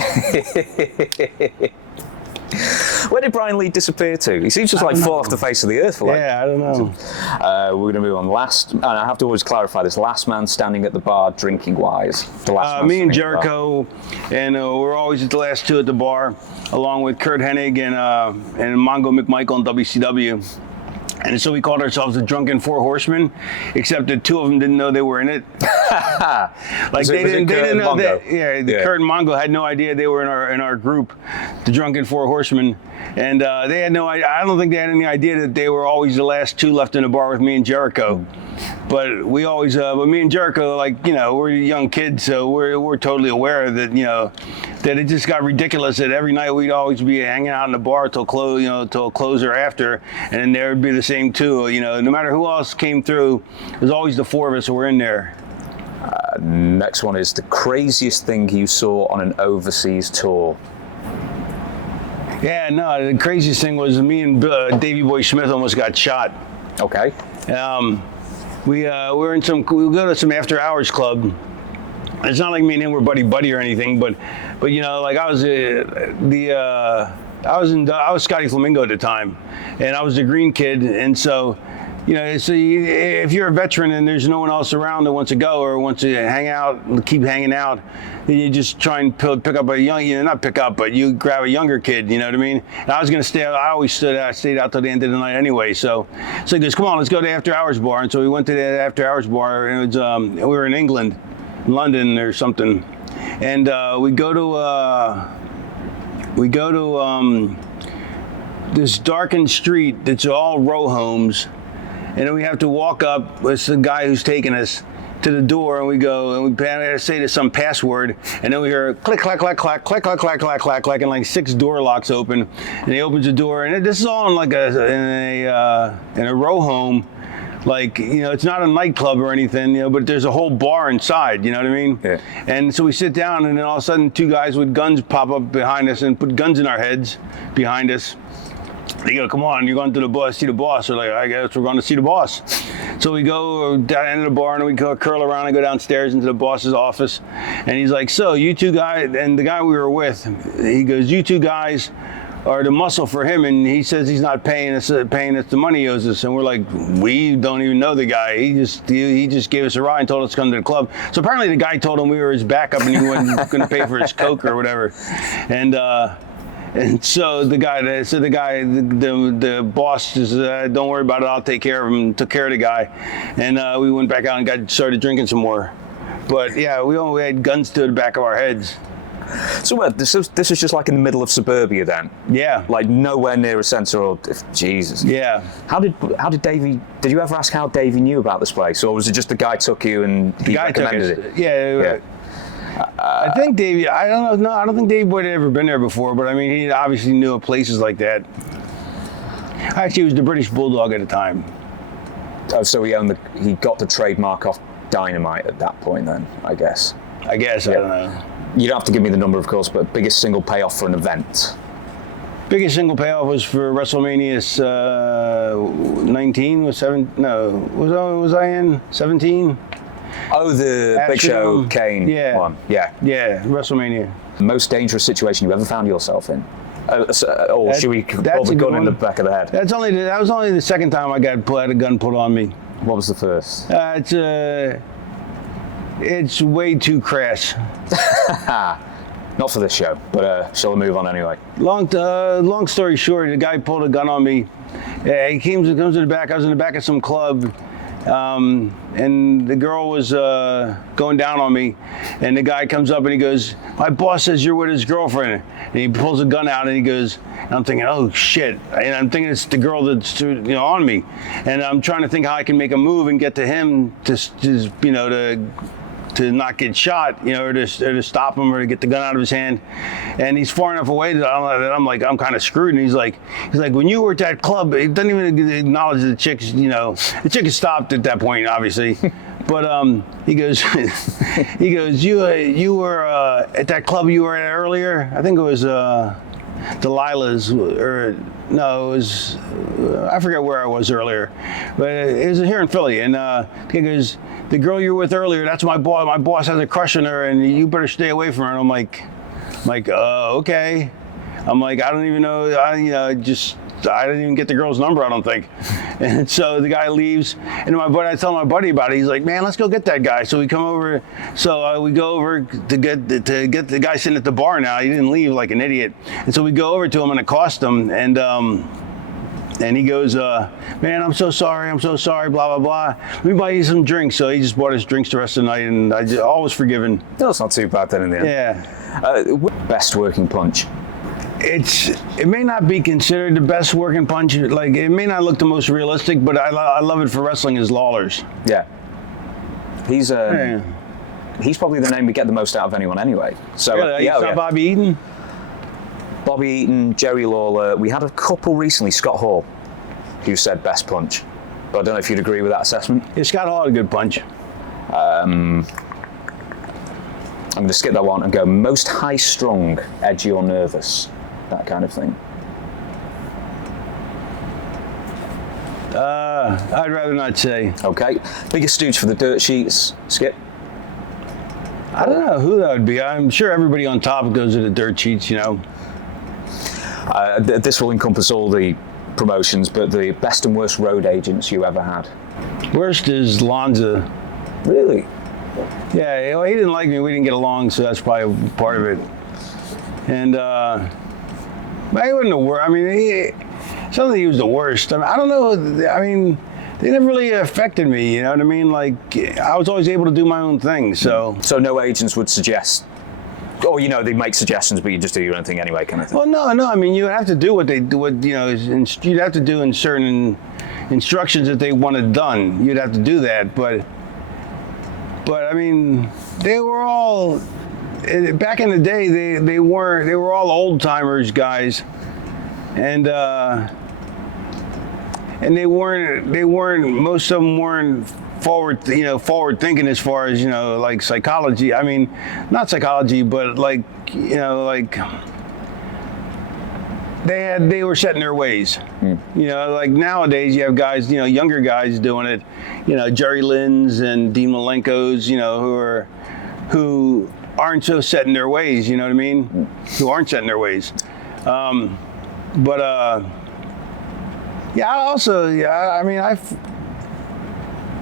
Where did Brian Lee disappear to? He seems to just fall off the face of the earth. Yeah, I don't know. We're going to move on. And I have to always clarify this, last man standing at the bar drinking wise. The last me and Jericho, and we're always the last two at the bar, along with Kurt Hennig and Mongo McMichael in WCW. And so we called ourselves the Drunken Four Horsemen, except that two of them didn't know they were in it. Like they didn't know that. Yeah, Kurt and Mongo had no idea they were in our group, the Drunken Four Horsemen, and they had no. I don't think they had any idea that they were always the last two left in the bar with me and Jericho. But we always, but me and Jericho, we're young kids, so we're totally aware that that it just got ridiculous. That every night we'd always be hanging out in the bar till close or after, and then there would be the same two. No matter who else came through, there's always the four of us who were in there. Next one is the craziest thing you saw on an overseas tour. Yeah, no, the craziest thing was me and Davey Boy Smith almost got shot. Okay. We go to some after hours club. It's not like me and him were buddy or anything, but I was Scotty Flamingo at the time, and I was the green kid, and so if you're a veteran and there's no one else around that wants to go or wants to hang out, keep hanging out, then you just try and pick up a young, not pick up, but you grab a younger kid, you know what I mean? And I was going to stay out, I always stayed out till the end of the night anyway, so he goes, come on, let's go to the after hours bar. And so we went to the after hours bar, and it was, we were in England, London or something, and we go to this darkened street that's all row homes. And then we have to walk up with the guy who's taking us to the door, and we go, and we say some password, and then we hear click, clack, clack, clack, clack, clack, clack, clack, clack, clack, and like 6 door locks open, and he opens the door, and this is all in in a row home, it's not a nightclub or anything, but there's a whole bar inside, you know what I mean? Yeah. And so we sit down, and then all of a sudden 2 guys with guns pop up behind us and put guns in our heads behind us. They go, come on, you're going to the boss, see the boss. We're like, I guess we're going to see the boss. So we go down into the bar, and we curl around and go downstairs into the boss's office. And he's like, so you 2 guys, and the guy we were with, he goes, you 2 guys are the muscle for him, and he says he's not paying us the money he owes us. And we're like, we don't even know the guy. He just gave us a ride and told us to come to the club. So apparently the guy told him we were his backup and he wasn't going to pay for his coke or whatever. And so the boss says, don't worry about it, I'll take care of him. Took care of the guy. And we went back out and started drinking some more. But yeah, we had guns to the back of our heads. So this is just like in the middle of suburbia then? Yeah. Like nowhere near a centre or... Jesus. Yeah. How did Davey... Did you ever ask how Davey knew about this place? Or was it just the guy took you and he recommended it? Yeah. I think Davey... I don't know. No, I don't think Davey Boyd had ever been there before, but I mean, he obviously knew of places like that. Actually, he was the British Bulldog at the time. Oh, so he got the trademark off Dynamite at that point then, I guess. I don't know. You don't have to give me the number, of course, but biggest single payoff for an event? Biggest single payoff was for WrestleMania 19 was 7. No, was I in 17? Oh, the Big Show Kane one. Yeah. Yeah, WrestleMania. Most dangerous situation you ever found yourself in? Or should we pull the gun in the back of the head? That was only the second time I had a gun put on me. What was the first? It's way too crass. Not for this show, but shall I move on anyway? Long story short, the guy pulled a gun on me. He comes to the back. I was in the back of some club, and the girl was going down on me. And the guy comes up and he goes, "My boss says you're with his girlfriend." And he pulls a gun out and he goes, and I'm thinking, "Oh shit!" And I'm thinking it's the girl that's on me. And I'm trying to think how I can make a move and get to him to not get shot, or to stop him or to get the gun out of his hand. And he's far enough away that I'm kind of screwed. And he's like, when you were at that club, it doesn't even acknowledge the chicks, the chick had stopped at that point, obviously. But he goes, you were at that club you were at earlier. I think it was Delilah's, or no, it was, I forget where I was earlier, but it was here in Philly. And he goes, "The girl you were with earlier, that's my boss. My boss has a crush on her, and you better stay away from her." And I'm like, okay. I'm like, I don't even know. I didn't even get the girl's number, I don't think. And so the guy leaves, and I tell my buddy about it. He's like, "Man, let's go get that guy." So we come over. So we go over to get the guy sitting at the bar now. He didn't leave like an idiot. And so we go over to him and accost him, and he goes, "Man, I'm so sorry, blah, blah, blah. Let me buy you some drinks." So he just bought us drinks the rest of the night, and all was forgiven. No, it's not too bad then in the end. Yeah. Best working punch? It may not be considered the best working punch. Like, it may not look the most realistic, but I love it for wrestling is Lawler's. Yeah. He's probably the name we get the most out of anyone anyway. So really? Not Bobby Eaton? Bobby Eaton, Jerry Lawler. We had a couple recently, Scott Hall, who said best punch. But I don't know if you'd agree with that assessment. Yeah, Scott Hall had a good punch. I'm going to skip that one and go most high-strung, edgy or nervous, that kind of thing. I'd rather not say. Okay. Biggest stooge for the dirt sheets, Skip? I don't know who that would be. I'm sure everybody on top goes to the dirt sheets, This will encompass all the promotions, but the best and worst road agents you ever had? Worst is Lanza. Really? Yeah, well, he didn't like me. We didn't get along, so that's probably part of it. And but he wasn't the worst. I mean, it's not that he was the worst. I mean, I don't know. I mean, they never really affected me. You know what I mean? Like, I was always able to do my own thing. So no agents would suggest, or they make suggestions, but you just do your own thing anyway, kind of thing. Well, no. I mean, you have to do what they do. You'd have to do in certain instructions that they wanted done. You'd have to do that, but I mean, they were all back in the day. They were all old timers guys, and they weren't. Most of them weren't forward thinking as far as like psychology. I mean, not psychology, but like they were set in their ways. Like nowadays you have guys, younger guys doing it, Jerry Lynn's and Dean Malenkos, who aren't so set in their ways, you know what I mean? Who aren't set in their ways.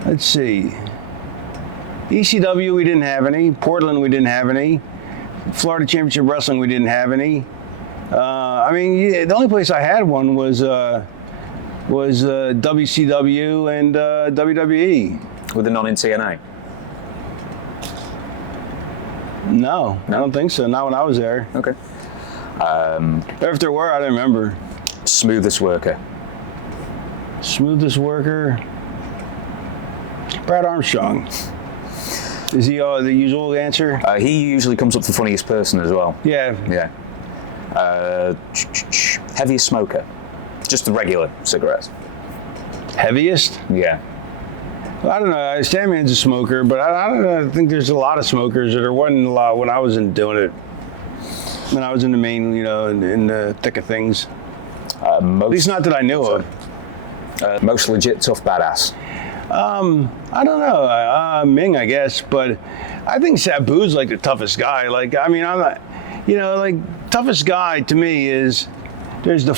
Let's see. ECW, we didn't have any. Portland, we didn't have any. Florida Championship Wrestling, we didn't have any. The only place I had one was WCW and WWE. With the non in TNA? No, I don't think so. Not when I was there. Okay. If there were, I don't remember. Smoothest worker. Smoothest worker. Brad Armstrong. Is he the usual answer? He usually comes up for funniest person as well. Yeah. Yeah. Heaviest smoker. Just the regular cigarettes. Heaviest? Yeah. Well, I don't know. Sandman's a smoker, but I don't know. I think there's a lot of smokers. There wasn't a lot when I was doing it. When I was in the main, in the thick of things. At least not that I knew of. Most legit tough badass. I don't know. Ming, I guess, but I think Sabu's like the toughest guy. Like, I mean, I'm not, toughest guy to me is there's the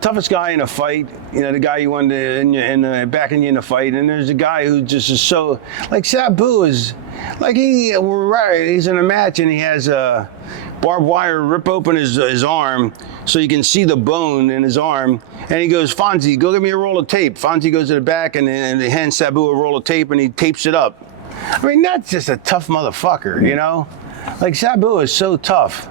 toughest guy in a fight. The guy you want to backing you in a fight, and there's a guy who just is so like Sabu is like he's in a match and he has a barbed wire rip open his arm so you can see the bone in his arm, and he goes, Fonzie, go get me a roll of tape. Fonzie goes to the back and he hands Sabu a roll of tape and he tapes it up. I mean, that's just a tough motherfucker, Like Sabu is so tough.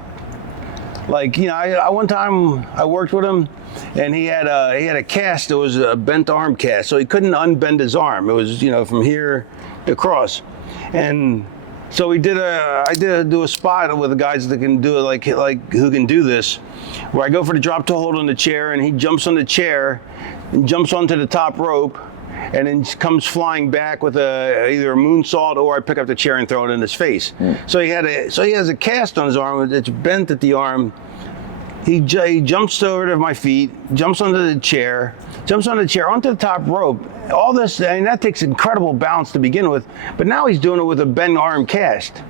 Like, I one time I worked with him and he had a cast that was a bent arm cast, so he couldn't unbend his arm. It was, from here across. And so I did do a spot with the guys that can do it, like who can do this, where I go for the drop toe hold on the chair, and he jumps on the chair and jumps onto the top rope, and then comes flying back with either a moonsault, or I pick up the chair and throw it in his face. So he has a cast on his arm that's bent at the arm. He jumps over to my feet, jumps onto the chair, onto the top rope. All this, that takes incredible balance to begin with, but now he's doing it with a bent arm cast.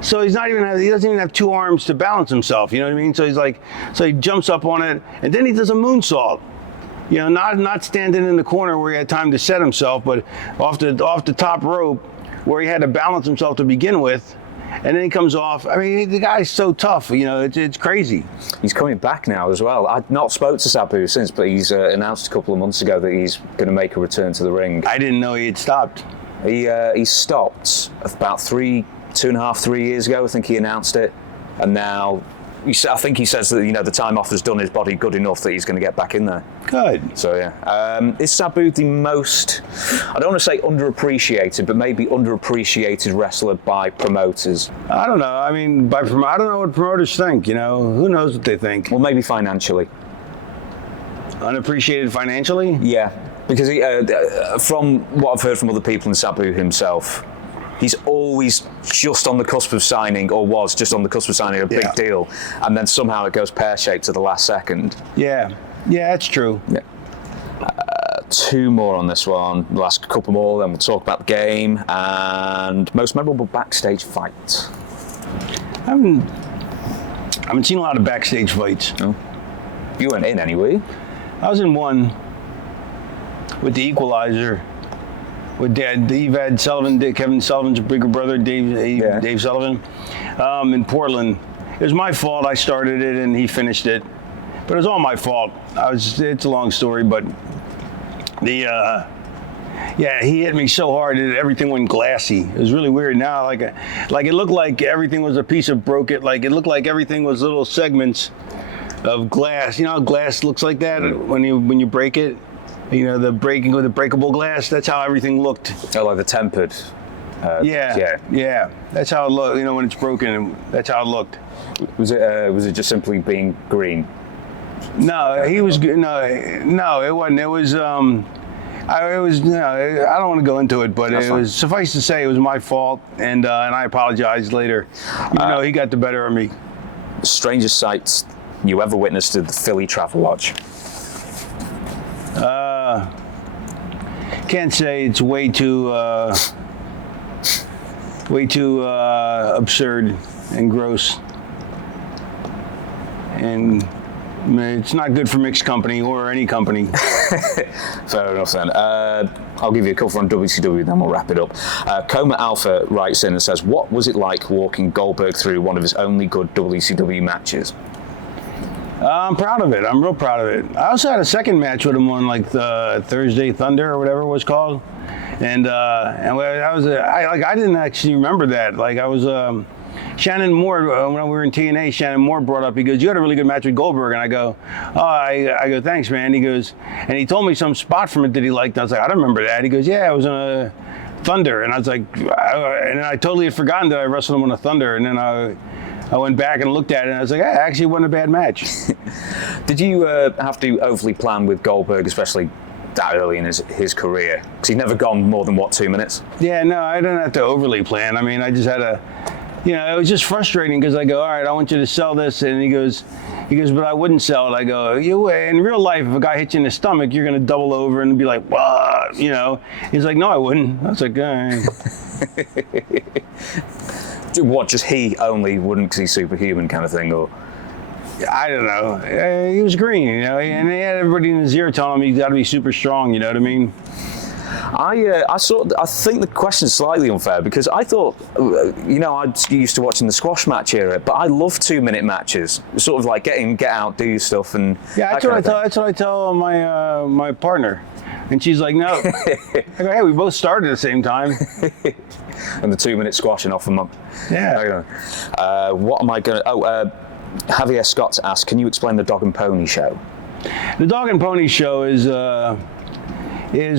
So he doesn't even have two arms to balance himself, you know what I mean? So he jumps up on it, and then he does a moonsault. Not standing in the corner where he had time to set himself, but off the top rope where he had to balance himself to begin with. And then he comes off. I mean, the guy's so tough. It's crazy. He's coming back now as well. I've not spoke to Sabu since, but he's announced a couple of months ago that he's going to make a return to the ring. I didn't know he had stopped. He stopped about 2.5, 3 years ago. I think he announced it, and now I think he says that the time off has done his body good enough that he's going to get back in there. Good. So yeah, is Sabu the most, I don't want to say underappreciated, but maybe underappreciated wrestler by promoters? I don't know. I mean, I don't know what promoters think. Who knows what they think? Well, maybe financially. Unappreciated financially? Yeah, because from what I've heard from other people and Sabu himself, he's always just on the cusp of signing, or was just on the cusp of signing a big deal, and then somehow it goes pear-shaped at the last second. Yeah, that's true. Yeah. Two more on this one. We'll ask a couple more, then we'll talk about the game. And most memorable backstage fight? I haven't seen a lot of backstage fights. No. You weren't in any, were you? I was in one with the Equalizer. With Dave Sullivan, Kevin Sullivan's bigger brother, Dave Sullivan, in Portland. It was my fault. I started it and he finished it, but it was all my fault. It's a long story, but he hit me so hard that everything went glassy. It was really weird. Now, like it looked like everything was a piece of broken. Like it looked like everything was little segments of glass. You know how glass looks like that when you break it. The breaking with the breakable glass. That's how everything looked. Oh, like the tempered. Yeah. That's how it looked. When it's broken, that's how it looked. Was it just simply being green? No, he was good. No, it wasn't. It was. I don't want to go into it, but it was suffice to say it was my fault, and I apologized later. He got the better of me. Strangest sights you ever witnessed at the Philly Travel Lodge? Can't say. It's way too absurd and gross, and it's not good for mixed company or any company. Fair enough then. I'll give you a couple from WCW, then we'll wrap it up. Coma Alpha writes in and says, what was it like walking Goldberg through one of his only good WCW matches? I'm proud of it. I'm real proud of it. I also had a second match with him on the Thursday Thunder or whatever it was called, and I didn't actually remember that. I was Shannon Moore, when we were in TNA, Shannon Moore brought up, he goes, you had a really good match with Goldberg. And I go, oh, I go, thanks, man. He goes, and he told me some spot from it that he liked. I was like, I don't remember that. He goes, yeah, it was on a Thunder. And I was like, and I totally had forgotten that I wrestled him on a Thunder. And then I went back and looked at it, and I was like, actually, it wasn't a bad match. Did you have to overly plan with Goldberg, especially that early in his career? Because he's never gone more than, what, 2 minutes? Yeah, no, I didn't have to overly plan. I mean, I just had to, it was just frustrating because I go, all right, I want you to sell this. And he goes, but I wouldn't sell it. I go, in real life, if a guy hits you in the stomach, you're going to double over and be like, what? He's like, no, I wouldn't. I was like, all right. What, just he only wouldn't because he's superhuman kind of thing, or? I don't know. He was green, and he had everybody in his ear telling him he's got to be super strong. You know what I mean? I think the question's slightly unfair because I thought, I used to watching the squash match era, but I love 2-minute matches. Sort of like get out, do your stuff, and yeah, that's what I tell my partner, and she's like, no. I go, hey, we both started at the same time. And the 2-minute squashing off them up. Yeah. What am I going to? Javier Scott asked, can you explain the Dog and Pony show? The Dog and Pony show is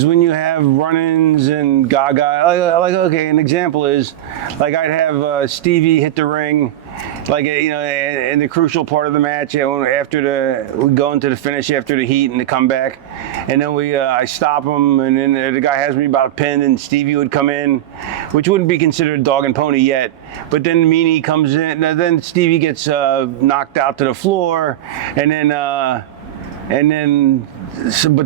when you have run-ins and gaga. Like okay, an example is, like I'd have Stevie hit the ring, like in the crucial part of the match, we go into the finish after the heat and the comeback, and then I stop him, and then the guy has me about pinned, and Stevie would come in, which wouldn't be considered Dog and Pony yet, but then Meanie comes in, and then Stevie gets knocked out to the floor, but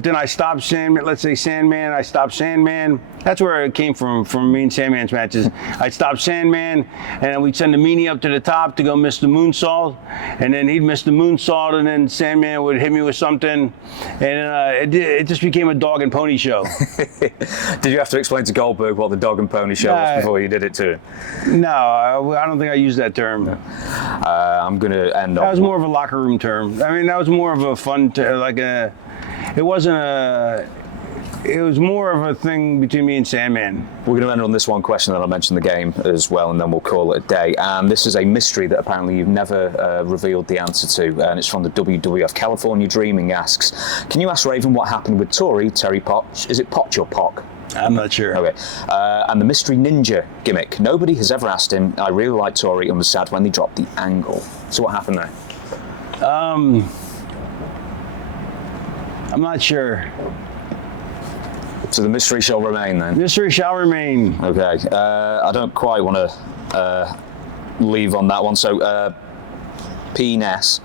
then I stop Sandman. Let's say Sandman. I stop Sandman. That's where it came from me and Sandman's matches. I'd stop Sandman, and we'd send the Meanie up to the top to go miss the moonsault, and then he'd miss the moonsault, and then Sandman would hit me with something, and it just became a Dog and Pony show. Did you have to explain to Goldberg what the Dog and Pony show was before you did it to him? No, I don't think I used that term. No. I'm going to end up. That was more of a locker room term. I mean, that was more of a fun, it was more of a thing between me and Sandman. We're going to end on this one question that I mentioned the game as well, and then we'll call it a day. And this is a mystery that apparently you've never revealed the answer to, and it's from the WWF. California Dreaming asks, can you ask Raven what happened with Terry Potch? Is it Potch or Pock? I'm not sure. Okay. And the Mystery Ninja gimmick. Nobody has ever asked him. I really liked Tori and was sad when they dropped the angle. So what happened there? I'm not sure. So the mystery shall remain then? Mystery shall remain. Okay. I don't quite want to leave on that one. So P. Ness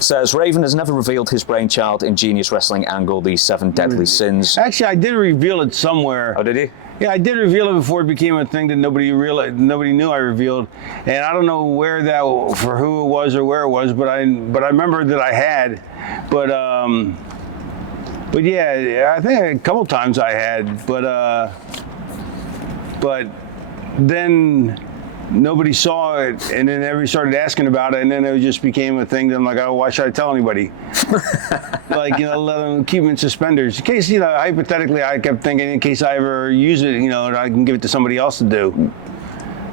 says, Raven has never revealed his brainchild in Genius Wrestling Angle, the 7 Deadly Sins. Actually, I did reveal it somewhere. Oh, did you? Yeah, I did reveal it before it became a thing that nobody knew I revealed, and I don't know for who it was or where it was, but I remember that I had, but yeah, I think a couple times I had, but then nobody saw it, and then everybody started asking about it, and then it just became a thing that I'm like, oh, why should I tell anybody? Let them keep them in suspenders. In case, hypothetically, I kept thinking in case I ever use it, I can give it to somebody else to do.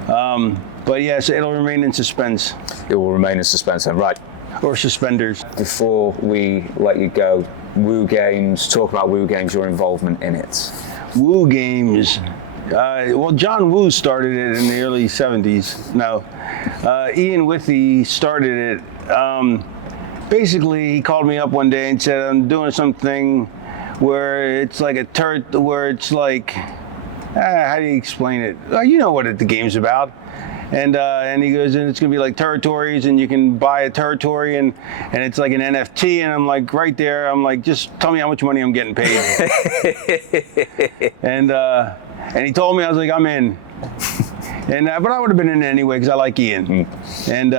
But yes, it'll remain in suspense. It will remain in suspense then, right. Or suspenders. Before we let you go, Woo Games, talk about Woo Games, your involvement in it. Woo Games. Well, John Woo started it in the early 70s. No, Ian Withy started it. Basically, he called me up one day and said, I'm doing something where it's like how do you explain it? You know what the game's about. And he goes, and it's going to be like territories, and you can buy a territory, and it's like an NFT. And I'm like, right there, I'm like, just tell me how much money I'm getting paid. And he told me, I was like, I'm in. But I would have been in anyway because I like Ian. And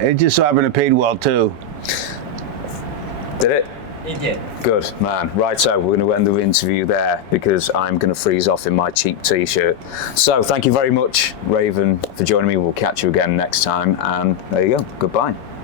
it just so happened it paid well too. Did it? It did. Good, man. Right, so we're going to end the interview there because I'm going to freeze off in my cheap t-shirt. So thank you very much, Raven, for joining me. We'll catch you again next time. And there you go. Goodbye.